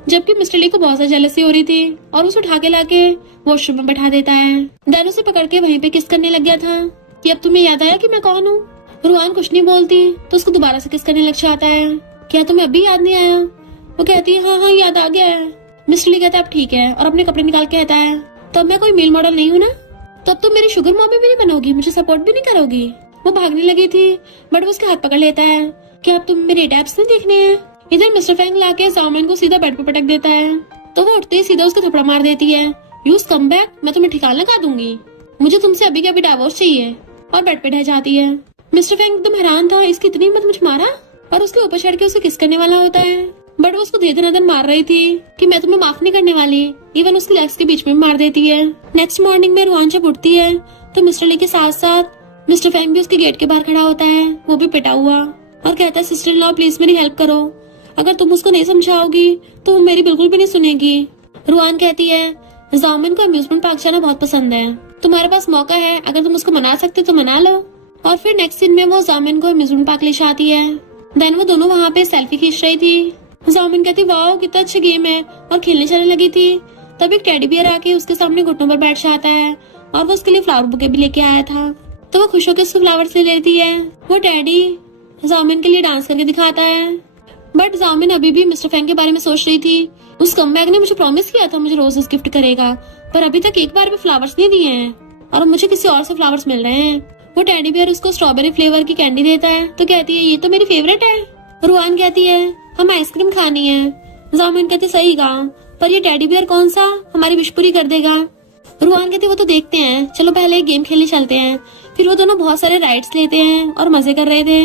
जबकि मिस्टर ली को बहुत ज्यादा जेलसी हो रही थी और उसे उठा के लाके वॉशरूम में बैठा देता है। देन उसे पकड़ के वहीं पे किस करने लग गया था कि अब तुम्हें याद आया कि मैं कौन हूँ। रुआन कुछ नहीं बोलती तो उसको दोबारा से किस करने लग जाता है। क्या तुम्हें अभी याद नहीं आया। वो कहती है हाँ हाँ याद आ गया है। मिस्टर ली कहता है अब ठीक है, और अपने कपड़े निकाल के कहता है तब मैं कोई मेल मॉडल नहीं हूँ ना, तब तुम मेरी शुगर मॉमी भी नहीं बनोगी, मुझे सपोर्ट भी नहीं करोगी। वो भागने लगी थी बट वो उसके हाथ पकड़ लेता है कि अब तुम मेरे टैप्स नहीं देखने हैं। इधर मिस्टर फैंग लाके जामिन को सीधा बेड पे पटक देता है, तो वो उठते ही सीधा उसको थप्पड़ मार देती है। यू कम बैक, मैं तुम्हें ठिकाना लगा दूंगी। मुझे तुमसे अभी के अभी डाइवोर्स चाहिए, और बेड पे ढह जाती है। मिस्टर फैंग एकदम हैरान था, इसकी इतनी हिम्मत मुझे मारा, और उसके ऊपर चढ़ के उसे किस करने वाला होता है। बट वो उसको धीरे धीरे मार रही थी कि मैं तुम्हें माफ नहीं करने वाली। इवन उसके लेग्स के बीच में मार देती है। नेक्स्ट मॉर्निंग में रुआन जब उठती है तो मिस्टर ली के साथ साथ मिस्टर फैंग भी उसके गेट के बाहर खड़ा होता है, वो भी पिटा हुआ, और कहता है सिस्टर इन लॉ प्लीज मेरी हेल्प करो, अगर तुम उसको नहीं समझाओगी तो वो मेरी बिल्कुल भी नहीं सुनेगी। रुआन कहती है जामिन को अम्यूजमेंट पार्क जाना बहुत पसंद है, तुम्हारे पास मौका है, अगर तुम उसको मना सकते तो मना लो। और फिर नेक्स्ट सीन में वो जामिन को अम्यूजमेंट पार्क ले आती है। देन वो दोनों वहाँ पे सेल्फी खींच रही थी। जामिन कहती वाओ कितना अच्छा गेम है, और खेलने चलने लगी थी। तब एक टेडी बियर आके उसके सामने घुटनों पर बैठ जाता है, और वो उसके लिए फ्लावर बुके भी लेके आया था। तो वो खुश होकर उसके फ्लावर्स ले लेती है। वो टेडी जामिन के लिए डांस करके दिखाता है। बट जामिन अभी भी मिस्टर फैंग के बारे में सोच रही थी। उस कमबैक ने मुझे प्रॉमिस किया था मुझे रोजेस गिफ्ट करेगा, पर अभी तक एक बार भी फ्लावर्स नहीं दिए हैं, और मुझे किसी और से फ्लावर्स मिल रहे हैं। वो टेडी बियर उसको स्ट्रॉबेरी फ्लेवर की कैंडी देता है, तो कहती है ये तो मेरी फेवरेट है। रुआन कहती है हम आइसक्रीम खानी है। जामिन कहती सही कहा, पर ये टेडी बियर कौन सा हमारी विश पूरी कर देगा। रुआन कहती वो तो देखते हैं, चलो पहले एक गेम खेलने चलते हैं। फिर वो दोनों बहुत सारे राइड्स लेते हैं और मजे कर रहे थे।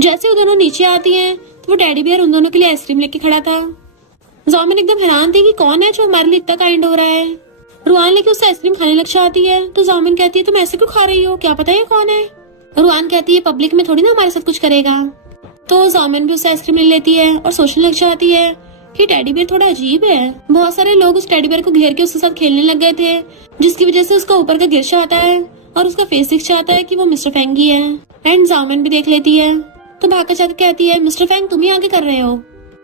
जैसे वो दोनों नीचे आती हैं तो वो टेडी बियर उन दोनों के लिए आइसक्रीम लेके खड़ा था। जामिन एकदम हैरान थी कि कौन है जो हमारे लिए इतना काइंड हो रहा है। रुआन लेके उससे आइसक्रीम खाने लग जाती है, तो जामिन कहती है तुम ऐसे क्यों खा रही हो, क्या पता ये कौन है। रुआन कहती है पब्लिक में थोड़ी ना हमारे साथ कुछ करेगा। तो जामिन भी उससे आइसक्रीम ले लेती है और सोचने लग जाती है कि टेडी बियर थोड़ा अजीब है। बहुत सारे लोग उस टेडी बियर को घेर के उसके साथ खेलने लग गए थे, जिसकी वजह से उसका ऊपर का गिर जाता है और उसका फेस दिख जाता है कि वो मिस्टर फैंग ही है। एंड जामिन भी देख लेती है, तो भाग कर जाकर कहती है मिस्टर फैंग तुम ही आगे कर रहे हो।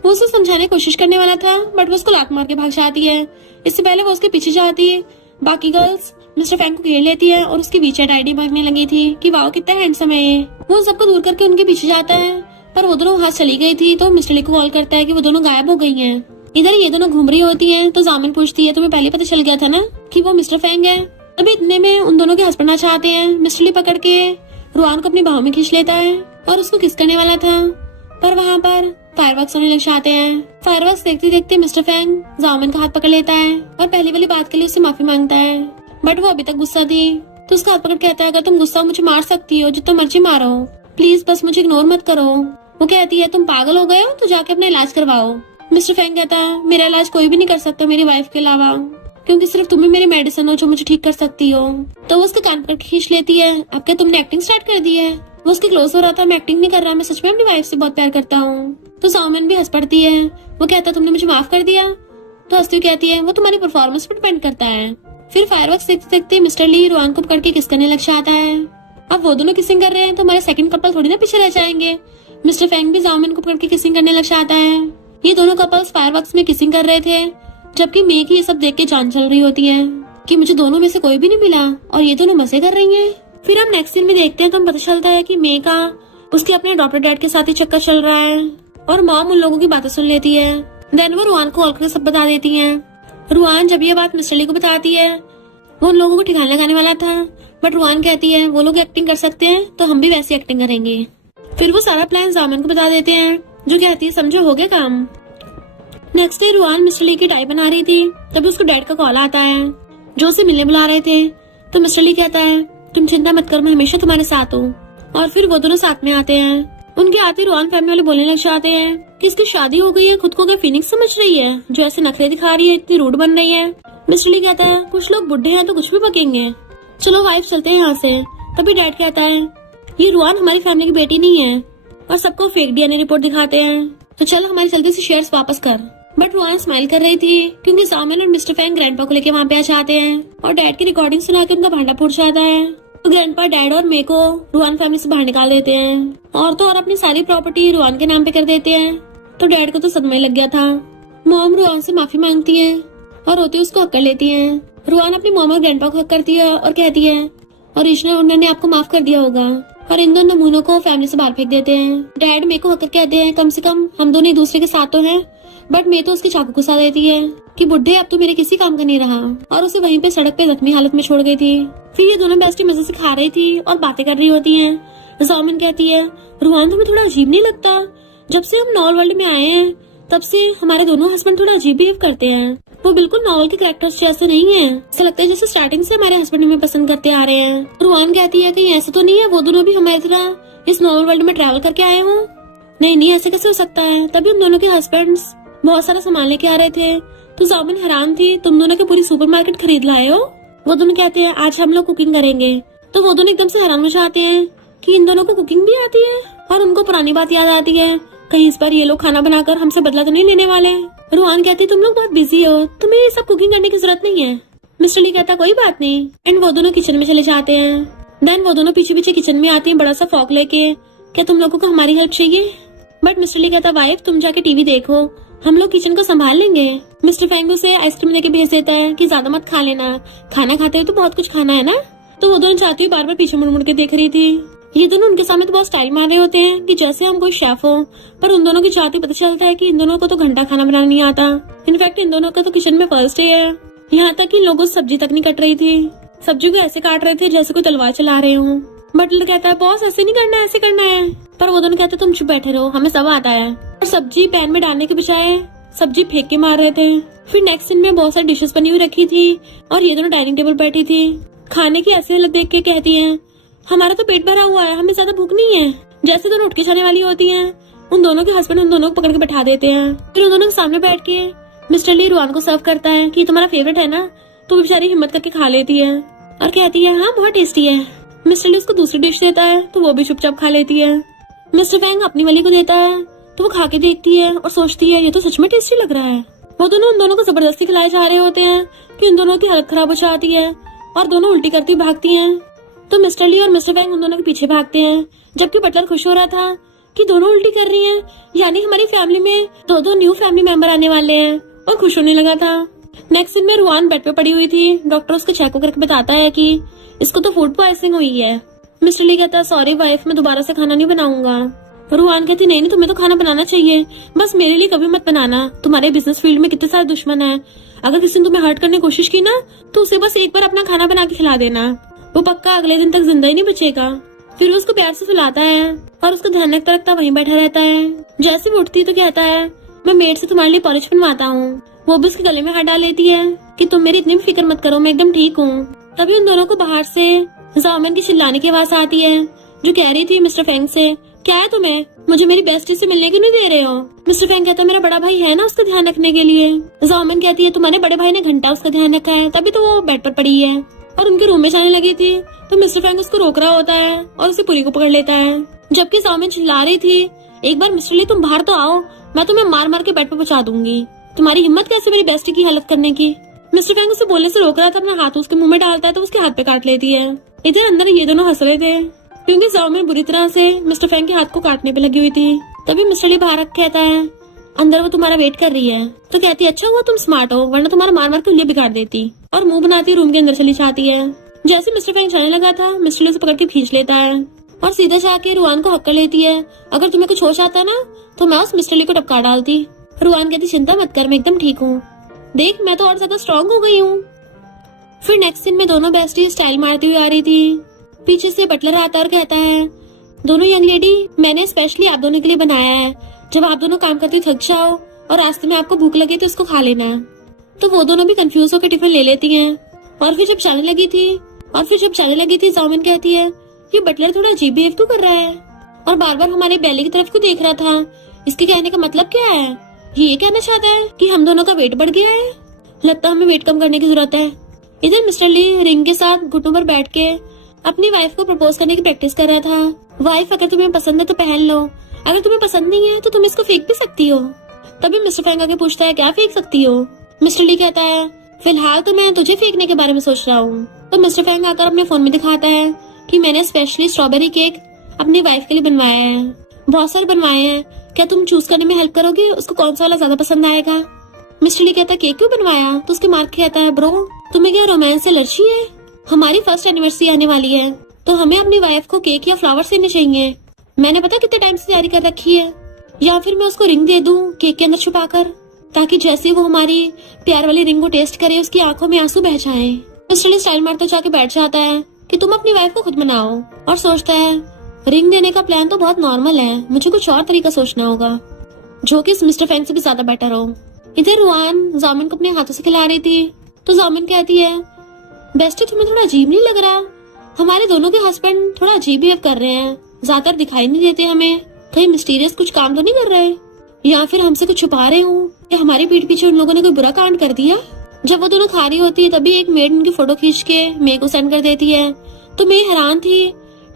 वो उसे समझाने की कोशिश करने वाला था, बट वो उसको लात मार के भाग जाती है। इससे पहले वो उसके पीछे जाती है। बाकी गर्ल्स मिस्टर फैंग को घेर लेती है और उसकी वीचैट आईडी मांगने लगी थी कि वाओ कितना हैंडसम है ये। वो सबको दूर करके उनके पीछे जाता है, पर वो दोनों वहां चली गई थी। तो मिस्टर ली को कॉल करता है कि वो दोनों गायब हो गई हैं। इधर ये दोनों घूम रही होती हैं, तो जामिन पूछती है तुम्हें पहले पता चल गया था ना कि वो मिस्टर फैंग है। अभी इतने में उन दोनों के हस्बैंड आ चाहते हैं। मिस्टर ली पकड़ के रुआन को अपनी बाहों में खींच लेता है और उसको किस करने वाला था, पर वहाँ पर फायरवर्क्स होने लग जाते हैं। फायरवर्क्स देखते देखते मिस्टर फैंग जामिन का हाथ पकड़ लेता है और पहली वाली बात के लिए उससे माफी मांगता है, बट वो अभी तक गुस्सा थी। तो उसका हाथ पकड़ कहता है अगर तुम गुस्सा हो मुझे मार सकती हो, जितना मर्जी मारो, प्लीज बस मुझे इग्नोर मत करो। वो कहती है तुम पागल हो गए हो तो जाके अपना इलाज करवाओ। मिस्टर फैंग कहता है मेरा इलाज कोई भी नहीं कर सकता मेरी वाइफ के अलावा, क्योंकि सिर्फ तुम ही मेरी मेडिसिन हो जो मुझे ठीक कर सकती हो। तो वो उसके कान पकड़ के खींच लेती है, अब क्या तुमने एक्टिंग स्टार्ट कर दी है। वो उसके क्लोज हो रहा था, मैं एक्टिंग नहीं कर रहा, मैं सच में अपनी वाइफ से बहुत प्यार करता हूँ। तो जामिन भी हंस पड़ती है। वो कहता तुमने मुझे माफ कर दिया। तो हंसती हुई कहती है वो तुम्हारी परफॉर्मेंस पर डिपेंड करता है। फिर फायरवर्क्स देखते देखते मिस्टर ली रुआन को पकड़ के किस करने लग जाता है। अब वो दोनों किसिंग कर रहे हैं तो हमारे सेकंड कपल थोड़ी ना पीछे रह जाएंगे। मिस्टर फैंग भी जामिन को पकड़ के किसिंग करने लग जाता है। ये दोनों कपल्स फायरवर्क्स में किसिंग कर रहे थे, जबकि मे की ये सब देख के जान चल रही होती है कि मुझे दोनों में से कोई भी नहीं मिला और ये दोनों मजे कर रही हैं। फिर हम नेक्स्ट सीन में देखते हैं तो हमें पता चलता है कि मे का उसके अपने डॉक्टर डैड के साथ ही चक्कर चल रहा है और मॉम उन लोगों की बातें सुन लेती है। देन वो रुआन को कॉल करके सब बता देती है। रुआन जब ये बात मिस्टर ली को बताती है, वो उन लोगों को ठिकाने लगाने वाला था, बट रुआन कहती है वो लोग एक्टिंग कर सकते हैं तो हम भी वैसी एक्टिंग करेंगे। फिर वो सारा प्लान जामिन को बता देते हैं, जो कहती है समझो हो गया काम। नेक्स्ट डे रुआन मिस्टर ली की टाई बना रही थी, तभी उसको डैड का कॉल आता है जो उसे मिलने बुला रहे थे। तो मिस्टर ली कहता है तुम चिंता मत करो, मैं हमेशा तुम्हारे साथ हूँ। और फिर वो दोनों साथ में आते हैं। उनके आते रुआन फैमिली वाले बोलने लग जाते हैं कि इसकी शादी हो गई है, खुद को क्या फीनिक्स समझ रही है जो ऐसे नखरे दिखा रही है, इतनी रूड बन रही है। मिस्टर ली कहता है कुछ लोग बुढ़े हैं तो कुछ भी बकेंगे, चलो वाइफ चलते हैं यहाँ से। तभी डैड कहता है ये रुआन हमारी फैमिली की बेटी नहीं है, और सबको फेक डीएनए रिपोर्ट दिखाते हैं, तो चल हमारी जल्दी से शेयर्स वापस कर। बट रुआन स्माइल कर रही थी क्योंकि जामिन और मिस्टर फैंग ग्रैंडपा को लेके वहाँ पे आ जाते हैं और डैड की रिकॉर्डिंग सुना के उनका भांडा फूट जाता है। तो ग्रैंडपा डैड और मे को रुआन फैमिली से बाहर निकाल देते हैं और तो और अपनी सारी प्रॉपर्टी रुआन के नाम पे कर देते हैं। तो डैड को तो सदमा ही लग गया था। मॉम रुआन से माफी मांगती है और रोती उसको हक कर लेती है। रुआन अपनी मॉम और ग्रैंडपा को हक करती है और कहती है ओरिजिनल उन्होंने आपको माफ कर दिया होगा, और इन दोनों नमूनों को फैमिली से बाहर फेंक देते हैं। डैड मे को हक कर कहते हैं कम से कम हम दोनों एक दूसरे के साथ तो हैं, बट मे तो उसकी चाकू घुसा देती है कि बुढ़े अब तो मेरे किसी काम का नहीं रहा, और उसे वहीं पे सड़क पे जख्मी हालत में छोड़ गई थी। फिर ये दोनों बेस्टी मजे से खा रही थी और बातें कर रही होती हैं। जामिन कहती है रुआन तुम्हें थोड़ा अजीब नहीं लगता, जब से हम नॉल वर्ल्ड में आए हैं तब से हमारे दोनों हस्बैंड थोड़ा अजीब बिहेव करते हैं। वो बिल्कुल नॉवल के कैरेक्टर्स जैसे नहीं है। ऐसा लगता है जैसे स्टार्टिंग से हमारे हस्बैंड हमें पसंद करते आ रहे हैं। रुआन कहती है कहीं ऐसा तो नहीं है वो दोनों भी हमारी तरह इस नॉवल वर्ल्ड में ट्रैवल करके आए हों। नहीं, ऐसे कैसे हो सकता है। तभी उन दोनों के हस्बैंड्स बहुत सारा सामान लेके आ रहे थे तो जामिन हैरान थी, तुम दोनों की पूरी सुपरमार्केट खरीद लाए हो। वो दोनों कहते हैं आज हम लोग कुकिंग करेंगे। तो वो दोनों एकदम से हैरान हो जाते हैं कि इन दोनों को कुकिंग भी आती है। और उनको पुरानी बात याद आती है, कहीं इस बार ये लोग खाना बनाकर हमसे बदला तो नहीं लेने वाले। रुआन कहती तुम लोग बहुत बिजी हो, तुम्हें ये सब कुकिंग करने की जरूरत नहीं है। मिस्टर ली कहता कोई बात नहीं। एंड वो दोनों किचन में चले जाते हैं। देन वो दोनों पीछे पीछे किचन में आती हैं बड़ा सा फॉक लेके। क्या तुम लोगों को हमारी हेल्प चाहिए? बट मिस्टर ली कहता वाइफ तुम जाके टीवी देखो, हम लोग किचन को संभाल लेंगे। मिस्टर फैंग उसे आइसक्रीम देके भेज देता है कि ज्यादा मत खा लेना, खाना खाते हुए तो बहुत कुछ खाना है ना। तो वो दोनों चाहती हुई बार बार पीछे मुड़ मुड़ के देख रही थी। ये दोनों उनके सामने तो बहुत स्टाइल मार रहे होते हैं कि जैसे हम कोई शेफ हो, पर उन दोनों की चाहती पता चलता है कि इन दोनों को तो घंटा खाना बनाना नहीं आता। इनफैक्ट इन दोनों का तो किचन में फर्स्ट डे है। यहाँ तक कि इन लोगों से सब्जी तक नहीं कट रही थी, सब्जी को ऐसे काट रहे थे जैसे कोई तलवार चला रहे हो। बटलर कहता है बॉस ऐसे नहीं करना है, ऐसे करना है। पर वो दोनों कहते तुम चुप बैठे रहो, हमें सब आता है। और सब्जी पैन में डालने के बजाय सब्जी फेंक के मार रहे थे। फिर नेक्स्ट सीन में बहुत सारी डिशेस बनी हुई रखी थी और ये दोनों डाइनिंग टेबल बैठी थी। खाने की ऐसी हालत देख के कहती हैं हमारा तो पेट भरा हुआ है, हमें ज्यादा भूख नहीं है। जैसे दोनों उठ के जाने वाली होती हैं, उन दोनों के हस्बैंड उन दोनों को पकड़ के बैठा देते हैं। फिर उन दोनों के सामने बैठ के मिस्टर ली रुआन को सर्व करता है कि तुम्हारा फेवरेट है ना। तो बेचारी हिम्मत करके खा लेती है और कहती है हाँ बहुत टेस्टी है। मिस्टर ली उसको दूसरी डिश देता है तो वो भी चुपचाप खा लेती है। मिस्टर फैंग अपनी वाली को देता है तो वो खा के देखती है और सोचती है ये तो सच में टेस्टी लग रहा है। वो दोनों उन दोनों को जबरदस्ती खिलाए जा रहे होते हैं कि उन दोनों की हालत खराब हो जाती है और दोनों उल्टी करती भागती हैं। तो मिस्टर ली और मिस्टर फैंग उन दोनों के पीछे भागते हैं, जबकि बटलर खुश हो रहा था कि दोनों उल्टी कर रही हैं, यानी हमारी फैमिली में दो न्यू फैमिली मेंबर आने वाले हैं, और खुश होने लगा था। नेक्स्ट दिन में रुआन बेड पे पड़ी हुई थी। डॉक्टर उसको चेक करके बताता है कि इसको तो फूड पॉइजनिंग हुई है। मिस्टर ली कहता है सॉरी वाइफ, मैं दोबारा से खाना नहीं बनाऊंगा। रुआन कहती नहीं तुम्हें तो खाना बनाना चाहिए, बस मेरे लिए कभी मत बनाना। तुम्हारे बिजनेस फील्ड में कितने सारे दुश्मन है, अगर किसी ने तुम्हें हर्ट करने की कोशिश की ना तो उसे बस एक बार अपना खाना बना के खिला देना, वो पक्का अगले दिन तक जिंदा ही नहीं बचेगा। फिर उसको प्यार से सुलाता है और उसका ध्यान रखता रखता वहीं बैठा रहता है। जैसे वो उठती तो कहता है मैं मेड से तुम्हारे लिए पॉलिश बनवाता हूँ। वो भी उसके गले में हाथ डाल लेती है कि तुम मेरी इतनी भी फिक्र मत करो, मैं एकदम ठीक हूँ। तभी उन दोनों को बाहर से जामिन की चिल्लाने की आवाज आती है जो कह रही थी मिस्टर फैंग से क्या है तुम्हें, मुझे मेरी बेस्टी से मिलने क्यों नहीं दे रहे हो। मिस्टर फैंग कहता है मेरा बड़ा भाई है ना उसका ध्यान रखने के लिए। जामिन कहती है तुम्हारे बड़े भाई ने घंटा उसका ध्यान रखा है तभी तो वो बेड पर पड़ी है। और उनके रूम में जाने लगी थी तो मिस्टर फैंग उसको रोक रहा होता है और उसे पूरी को पकड़ लेता है। जबकि जामिन चिल्ला रही थी एक बार मिस्टर ली तुम बाहर तो आओ, मैं तुम्हें मार मार के बेड पर पहुंचा दूंगी, तुम्हारी हिम्मत कैसे मेरी बेस्टी की हालत करने की। मिस्टर फैंग उसे बोलने से रोक रहा था, अपना हाथ उसके मुंह में डालता है तो उसके हाथ पे काट लेती है। इधर अंदर ये दोनों हंस रहे थे क्योंकि जामिन बुरी तरह से मिस्टर फैंग के हाथ को काटने पे लगी हुई थी। तभी मिस्टर ली बाहर कहता है अंदर वो तुम्हारा वेट कर रही है। तो कहती है अच्छा हुआ तुम स्मार्ट हो, वरना तुम्हारा मार मार के उंगली बिगाड़ देती। और मुंह बनाती रूम के अंदर चली जाती है। जैसे मिस्टर फैंग जाने लगा था मिस्टर ली उसे पकड़ के खींच लेता है और सीधे जाके रुआन को हक कर लेती है, अगर तुम्हें कुछ हो जाता ना तो मैं उस मिस्टर ली को टपका डालती। रुआन कहती चिंता मत कर, मैं एकदम ठीक हूँ, देख मैं तो और ज्यादा स्ट्रॉन्ग हो गई हूँ। फिर नेक्स्ट दिन में दोनों बेस्टी स्टाइल मारती हुई आ रही थी। पीछे से बटलर आता और कहता है दोनों यंग लेडी मैंने स्पेशली आप दोनों के लिए बनाया है, जब आप दोनों काम करती थक जाओ और रास्ते में आपको भूख लगे तो इसको खा लेना। तो वो दोनों भी कंफ्यूज होकर टिफिन ले लेती हैं। और फिर जब जाने लगी थी जामिन कहती है ये बटलर थोड़ा अजीब बिहेव क्यों कर रहा है और बार बार हमारे बेली की तरफ क्यों देख रहा था, इसके कहने का मतलब क्या है। ये कहना चाहता है कि हम दोनों का वेट बढ़ गया है, लगता हमें वेट कम करने की जरूरत है। इधर मिस्टर ली रिंग के साथ घुटनों पर बैठ के अपनी वाइफ को प्रपोज करने की प्रैक्टिस कर रहा था। वाइफ अगर तुम्हें पसंद है तो पहन लो, अगर तुम्हें पसंद नहीं है तो तुम इसको फेंक भी सकती हो। तभी मिस्टर फैंग आके पूछता है क्या फेंक सकती हो। मिस्टर ली कहता है फिलहाल तो मैं तुझे फेंकने के बारे में सोच रहा हूँ। तो मिस्टर फैंग आकर अपने फोन में दिखाता है कि मैंने स्पेशली स्ट्रॉबेरी केक अपनी वाइफ के लिए बनवाया है, बहुत सारे बनवाए हैं, क्या तुम चूज करने में हेल्प करोगी उसको कौन सा वाला ज्यादा पसंद आएगा। मिस्टर ली कहता है केक क्यों बनवाया, तो उसके मार्क कहता है ब्रो तुम्हें क्या रोमांस से एलर्जी है, हमारी फर्स्ट एनिवर्सरी आने वाली है तो हमें अपनी वाइफ को केक या फ्लावर्स देने चाहिए। मैंने पता कितने टाइम से तैयारी कर रखी है, या फिर मैं उसको रिंग दे दूं केक के अंदर छुपाकर, ताकि जैसे वो हमारी प्यार वाली रिंग को टेस्ट करे उसकी आंखों में आंसू बह जाएं। मिस्टर ली स्टाइल मारते जाके बैठ जाता है कि तुम अपनी वाइफ को खुद मनाओ और सोचता है रिंग देने का प्लान तो बहुत नॉर्मल है, मुझे कुछ और तरीका सोचना होगा जो कि इस मिस्टर फैंग से भी ज्यादा बेटर हो। इधर रुआन जामिन को अपने हाथों से खिला रही थी तो जामिन कहती है, बेस्टी तुम्हें थोड़ा अजीब नहीं लग रहा? हमारे दोनों के हस्बैंड थोड़ा अजीब बिहेव कर रहे हैं, ज्यादातर दिखाई नहीं देते हमें। कहीं मिस्टीरियस कुछ काम तो नहीं कर रहे, या फिर हमसे कुछ छुपा रहे हो, या हमारे पीठ पीछे उन लोगों ने कोई बुरा कांड कर दिया? जब वो दोनों खा रही होती है तभी एक मेड उनकी फोटो खींच के मे को सेंड कर देती है। तो मैं हैरान थी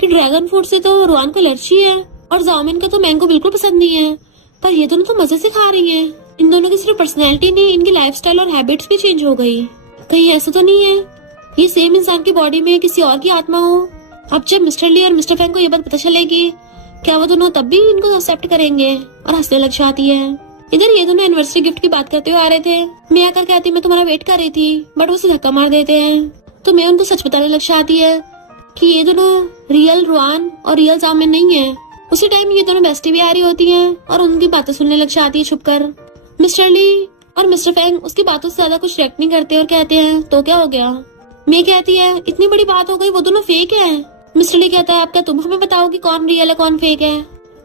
कि ड्रैगन फ्रूट से तो रुआन को एलर्जी है और जामिन का तो मैंगो बिल्कुल पसंद नहीं है, पर ये दोनों तो मजे से खा रही हैं। इन दोनों की सिर्फ पर्सनैलिटी नहीं, इनकी लाइफस्टाइल और हैबिट्स भी चेंज हो गई। कहीं ऐसा तो नहीं है ये सेम इंसान की बॉडी में किसी और की आत्मा हो? अब जब मिस्टर ली और मिस्टर फैंग को ये बात पता चलेगी, क्या वो दोनों तब भी इनको एक्सेप्ट करेंगे? और हंसने लग जाती है। इधर ये दोनों एनिवर्सरी गिफ्ट की बात करते हुए आ रहे थे। मैं आकर कहती मैं तुम्हारा वेट कर रही थी, बट वो उसे धक्का मार देते हैं। तो मैं उनको सच बताने लग जाती है कि ये दोनों रियल रुआन और रियल जामिन नहीं है। उसी टाइम ये दोनों बेस्टी भी आ रही होती हैं और उनकी बातें सुनने लग जाती है छुपकर। मिस्टर ली और मिस्टर फैंग उसकी बातों से ज्यादा कुछ रिएक्ट नहीं करते और कहते हैं, तो क्या हो गया? मैं कहती है, इतनी बड़ी बात हो गई, वो दोनों फेक है। मिस्टर ली कहता है, अब क्या तुम हमें बताओ कि कौन रियल है कौन फेक है?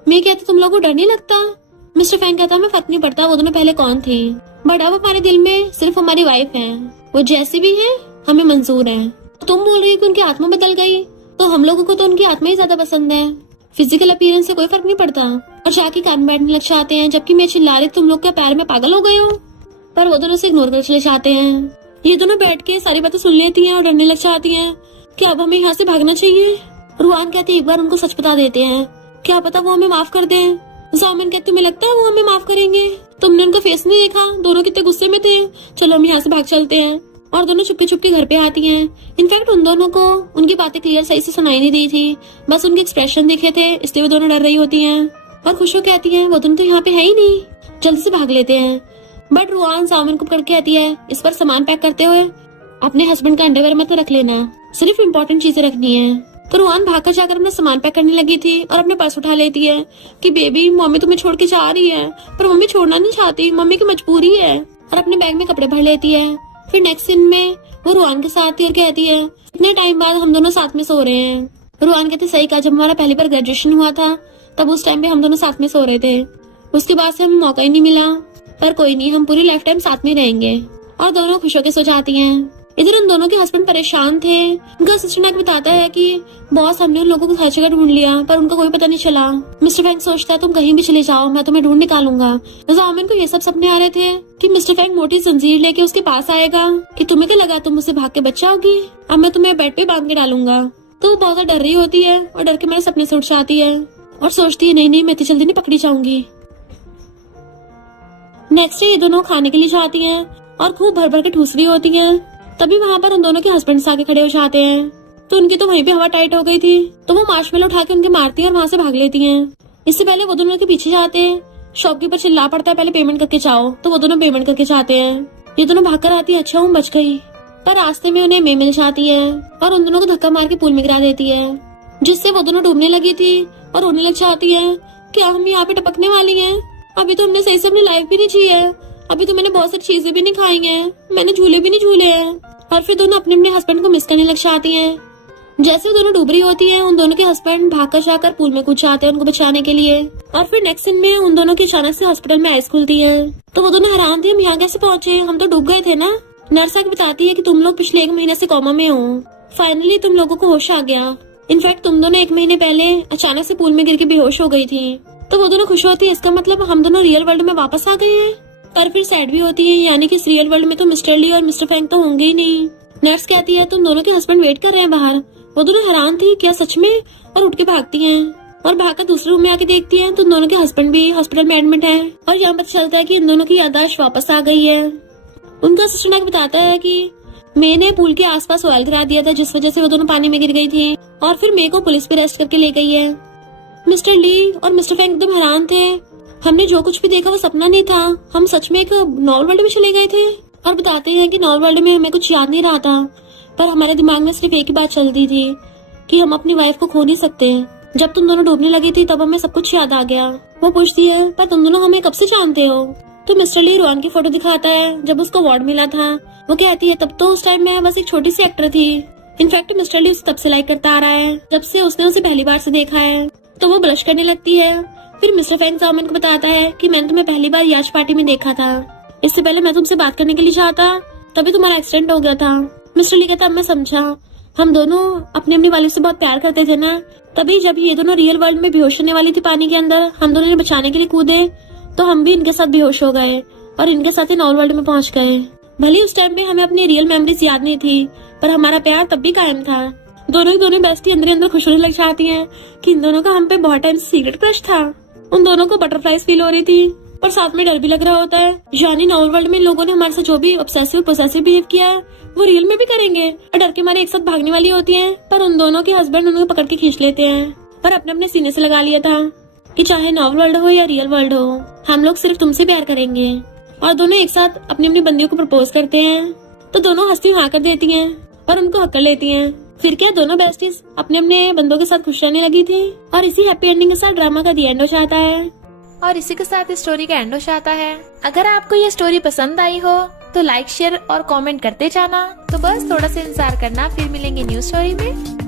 मैं कहती, तुम लोगों को डर नहीं लगता? मिस्टर फैंग कहता है, हमें फर्क नहीं पड़ता वो दोनों पहले कौन थी, बट अब हमारे दिल में सिर्फ हमारी वाइफ है, वो जैसी भी है हमें मंजूर है। तुम बोल रही हो कि उनकी आत्मा बदल गई, तो हम लोगों को तो उनकी आत्मा ही ज्यादा पसंद है, फिजिकल अपीयरेंस से कोई फर्क नहीं पड़ता। और जाके कान बैठने लग जाते हैं, जबकि मैं चिल्ला रही तुम लोग क्या पैर में पागल हो गए हो? पर वो दोनों से इग्नोर कर चले जाते हैं। ये दोनों बैठ के सारी बातें सुन लेती हैं और डरने लग जाती हैं कि अब हमें यहाँ से भागना चाहिए। रुआन कहते एक बार उनको सच बता देते हैं, क्या पता वो हमें माफ कर दें। जामिन कहते तुम्हें लगता है वो हमें माफ करेंगे? तुमने उनका फेस नहीं देखा, दोनों कितने गुस्से में थे। चलो हम यहाँ से भाग चलते हैं। और दोनों चुपके चुपके घर पे आती हैं। इनफैक्ट उन दोनों को उनकी बातें क्लियर सही से सुनाई नहीं दी थी, बस उनके एक्सप्रेशन दिखे थे, इसलिए वो दोनों डर रही होती हैं। और खुशो कहती है, वो दोनों तो यहाँ पे है ही नहीं, जल्दी से भाग लेते हैं। बट रुआन जामिन को पकड़ के कहती है, इस पर सामान पैक करते हुए अपने हस्बैंड का अंडरवेयर मत रख लेना, सिर्फ इम्पोर्टेंट चीजें रखनी है। तो रुआन भागकर जाकर अपना सामान पैक करने लगी थी और अपने पर्स उठा लेती है कि बेबी मम्मी तुम्हें छोड़ के जा रही है, पर मम्मी छोड़ना नहीं चाहती, मम्मी की मजबूरी है। और अपने बैग में कपड़े भर लेती है। फिर नेक्स्ट सीन में वो रुआन के साथ थी और कहती है, इतने टाइम बाद हम दोनों साथ में सो रहे हैं। रुआन कहते सही कहा, जब हमारा पहली बार ग्रेजुएशन हुआ था तब उस टाइम पे हम दोनों साथ में सो रहे थे, उसके बाद से हमें मौका ही नहीं मिला, पर कोई नहीं, हम पूरी लाइफ टाइम साथ में रहेंगे। और दोनों खुश होकर सो जाती हैं। इधर उन दोनों के हस्बैंड परेशान थे। उनका असिस्टेंट बताता है कि बॉस हमने उन लोगों को हर जगह ढूंढ लिया पर उनका कोई पता नहीं चला। मिस्टर फैंग सोचता है तुम कहीं भी चले जाओ, मैं तुम्हें ढूंढ निकालूंगा। जामिन को ये सब सपने आ रहे थे कि मिस्टर फैंग मोटी जंजीर लेके उसके पास आएगा कि तुम्हें क्या लगा तुम मुझसे भाग के बच जाओगी, अब मैं तुम्हें बेड पे बांध के डालूंगा। तो वो बहुत डर रही होती है और डर के मेरे सपने से उठ जाती है और सोचती है नहीं नहीं मैं इतनी जल्दी नहीं पकड़ी जाऊंगी। नेक्स्ट डे ये दोनों खाने के लिए जाती हैं और खूब भर भर के ठूस रही होती हैं। तभी वहाँ पर उन दोनों के हस्बैंड्स आके खड़े हो जाते हैं। तो उनकी तो वहीं पे हवा टाइट हो गई थी, तो वो मार्शमेलो उठा के उनके मारती हैं और वहाँ से भाग लेती हैं। इससे पहले वो दोनों के पीछे जाते हैं। शॉपकीपर चिल्ला पड़ता है पहले पेमेंट करके जाओ, तो वो दोनों पेमेंट करके जाते हैं। ये दोनों भाग कर आती है, अच्छा हूँ बच गई। पर रास्ते में उन्हें मे मिल जाती है और उन दोनों को धक्का मार के पूल में गिरा देती है, जिससे वो दोनों डूबने लगी थी और रोने लग जाती है। क्या हम यहाँ पे टपकने वाली हैं? अभी तो हमने सही से अपनी लाइफ भी नहीं जी है, अभी तो मैंने बहुत सारी चीजें भी नहीं खाई हैं, मैंने झूले भी नहीं झूले हैं। और फिर दोनों अपने अपने हस्बैंड को मिस करने लग जाती हैं। जैसे वो दोनों डूब रही होती हैं, उन दोनों के हस्बैंड भागकर जाकर पूल में कूद जाते हैं उनको बचाने के लिए। और फिर नेक्स्ट सीन में उन दोनों की अचानक से हॉस्पिटल में आइस खुलती है। तो वो दोनों हैरान थे, हम यहाँ कैसे पहुंचे, हम तो डूब गए थे ना। नर्स आके बताती है कि तुम लोग पिछले 1 महीने से कोमा में हो, फाइनली तुम लोगों को होश आ गया। इनफैक्ट तुम दोनों 1 महीने पहले अचानक से पूल में गिर के बेहोश हो गई थी। तो वो दोनों खुश होती है, इसका मतलब हम दोनों रियल वर्ल्ड में वापस आ गए हैं। पर फिर सैड भी होती है, यानी कि इस रियल वर्ल्ड में तो मिस्टर ली और मिस्टर फैंग तो होंगे ही नहीं। नर्स कहती है तुम दोनों के हस्बैंड वेट कर रहे हैं बाहर। वो दोनों हैरान थी, क्या सच में? और उठ के भागती हैं और भागकर दूसरे रूम में आके देखती हैं तो दोनों के हस्बैंड भी हॉस्पिटल में एडमिट हैं। और यहाँ पता चलता है कि इन दोनों की याददाश्त वापस आ गई है। उनका असिस्टेंट बताता है कि मैंने पूल के आसपास ऑयल गिरा दिया था, जिस वजह से वो दोनों पानी में गिर गई थी। और फिर मे को पुलिस पे अरेस्ट करके ले गई है। मिस्टर ली और मिस्टर फैंग एकदम हैरान थे, हमने जो कुछ भी देखा वो सपना नहीं था, हम सच में एक नॉर्मल वर्ल्ड में चले गए थे। और बताते हैं कि नॉर्मल वर्ल्ड में हमें कुछ याद नहीं रहा था, पर हमारे दिमाग में सिर्फ एक ही बात चलती थी कि हम अपनी वाइफ को खो नहीं सकते। जब तुम दोनों डूबने लगी थी तब हमें सब कुछ याद आ गया। वो पूछती है पर तुम दोनों हमें कब से जानते हो? तो मिस्टर ली रुआन की फोटो दिखाता है जब उसको अवार्ड मिला था। वो कहती है तब तो उस टाइम मैं बस एक छोटी सी एक्टर थी। इनफैक्ट मिस्टर ली उसे तब से लाइक करता आ रहा है जब से उसने उसे पहली बार से देखा है। तो वो ब्लश करने लगती है। फिर मिस्टर फैंग जामिन को बताता है कि मैंने तुम्हें पहली बार याच पार्टी में देखा था। इससे पहले मैं तुमसे बात करने के लिए चाहता, तभी तुम्हारा एक्सीडेंट हो गया था। मिस्टर ली कहता, अब मैं समझा, हम दोनों अपनी अपनी वाइफ से बहुत प्यार करते थे ना, तभी जब ये दोनों रियल वर्ल्ड में बेहोश होने वाली थी पानी के अंदर, हम दोनों ने बचाने के लिए कूदे तो हम भी इनके साथ बेहोश हो गए और इनके साथ ही नॉर्मल वर्ल्ड में पहुंच गए। भले उस टाइम पे हमें अपनी रियल मेमोरीज याद नहीं थी, पर हमारा प्यार तब भी कायम था। दोनों ही दोनों बेस्टी अंदर ही अंदर खुश होने लग जाती हैं कि इन दोनों का हम पे बहुत टाइम से सीक्रेट क्रश था। उन दोनों को बटरफ्लाईज फील हो रही थी और साथ में डर भी लग रहा होता है, यानी नॉर्मल वर्ल्ड में इन लोगों ने हमारे साथ जो भी ऑब्सेसिव पोसेसिव बिहेव किया है वो रियल में भी करेंगे और डर के मारे एक साथ भागने वाली होती हैं। पर उन दोनों के हस्बैंड उनको पकड़ के खींच लेते हैं और अपने अपने सीने से लगा लिया था कि चाहे नॉर्मल वर्ल्ड हो या रियल वर्ल्ड हो, हम लोग सिर्फ तुमसे प्यार करेंगे। और दोनों एक साथ अपनी अपनी बंदियों को प्रपोज करते हैं तो दोनों हंसती हाँ कर देती हैं और उनको हक कर लेती हैं। फिर क्या, दोनों बेस्टीज अपने अपने बंदों के साथ खुश रहने लगी थी और इसी हैप्पी एंडिंग के साथ ड्रामा का दी एंड हो जाता है। और इसी के साथ स्टोरी का एंड हो जाता है। अगर आपको ये स्टोरी पसंद आई हो तो लाइक शेयर और कमेंट करते जाना। तो बस थोड़ा सा इंतजार करना, फिर मिलेंगे न्यू स्टोरी में।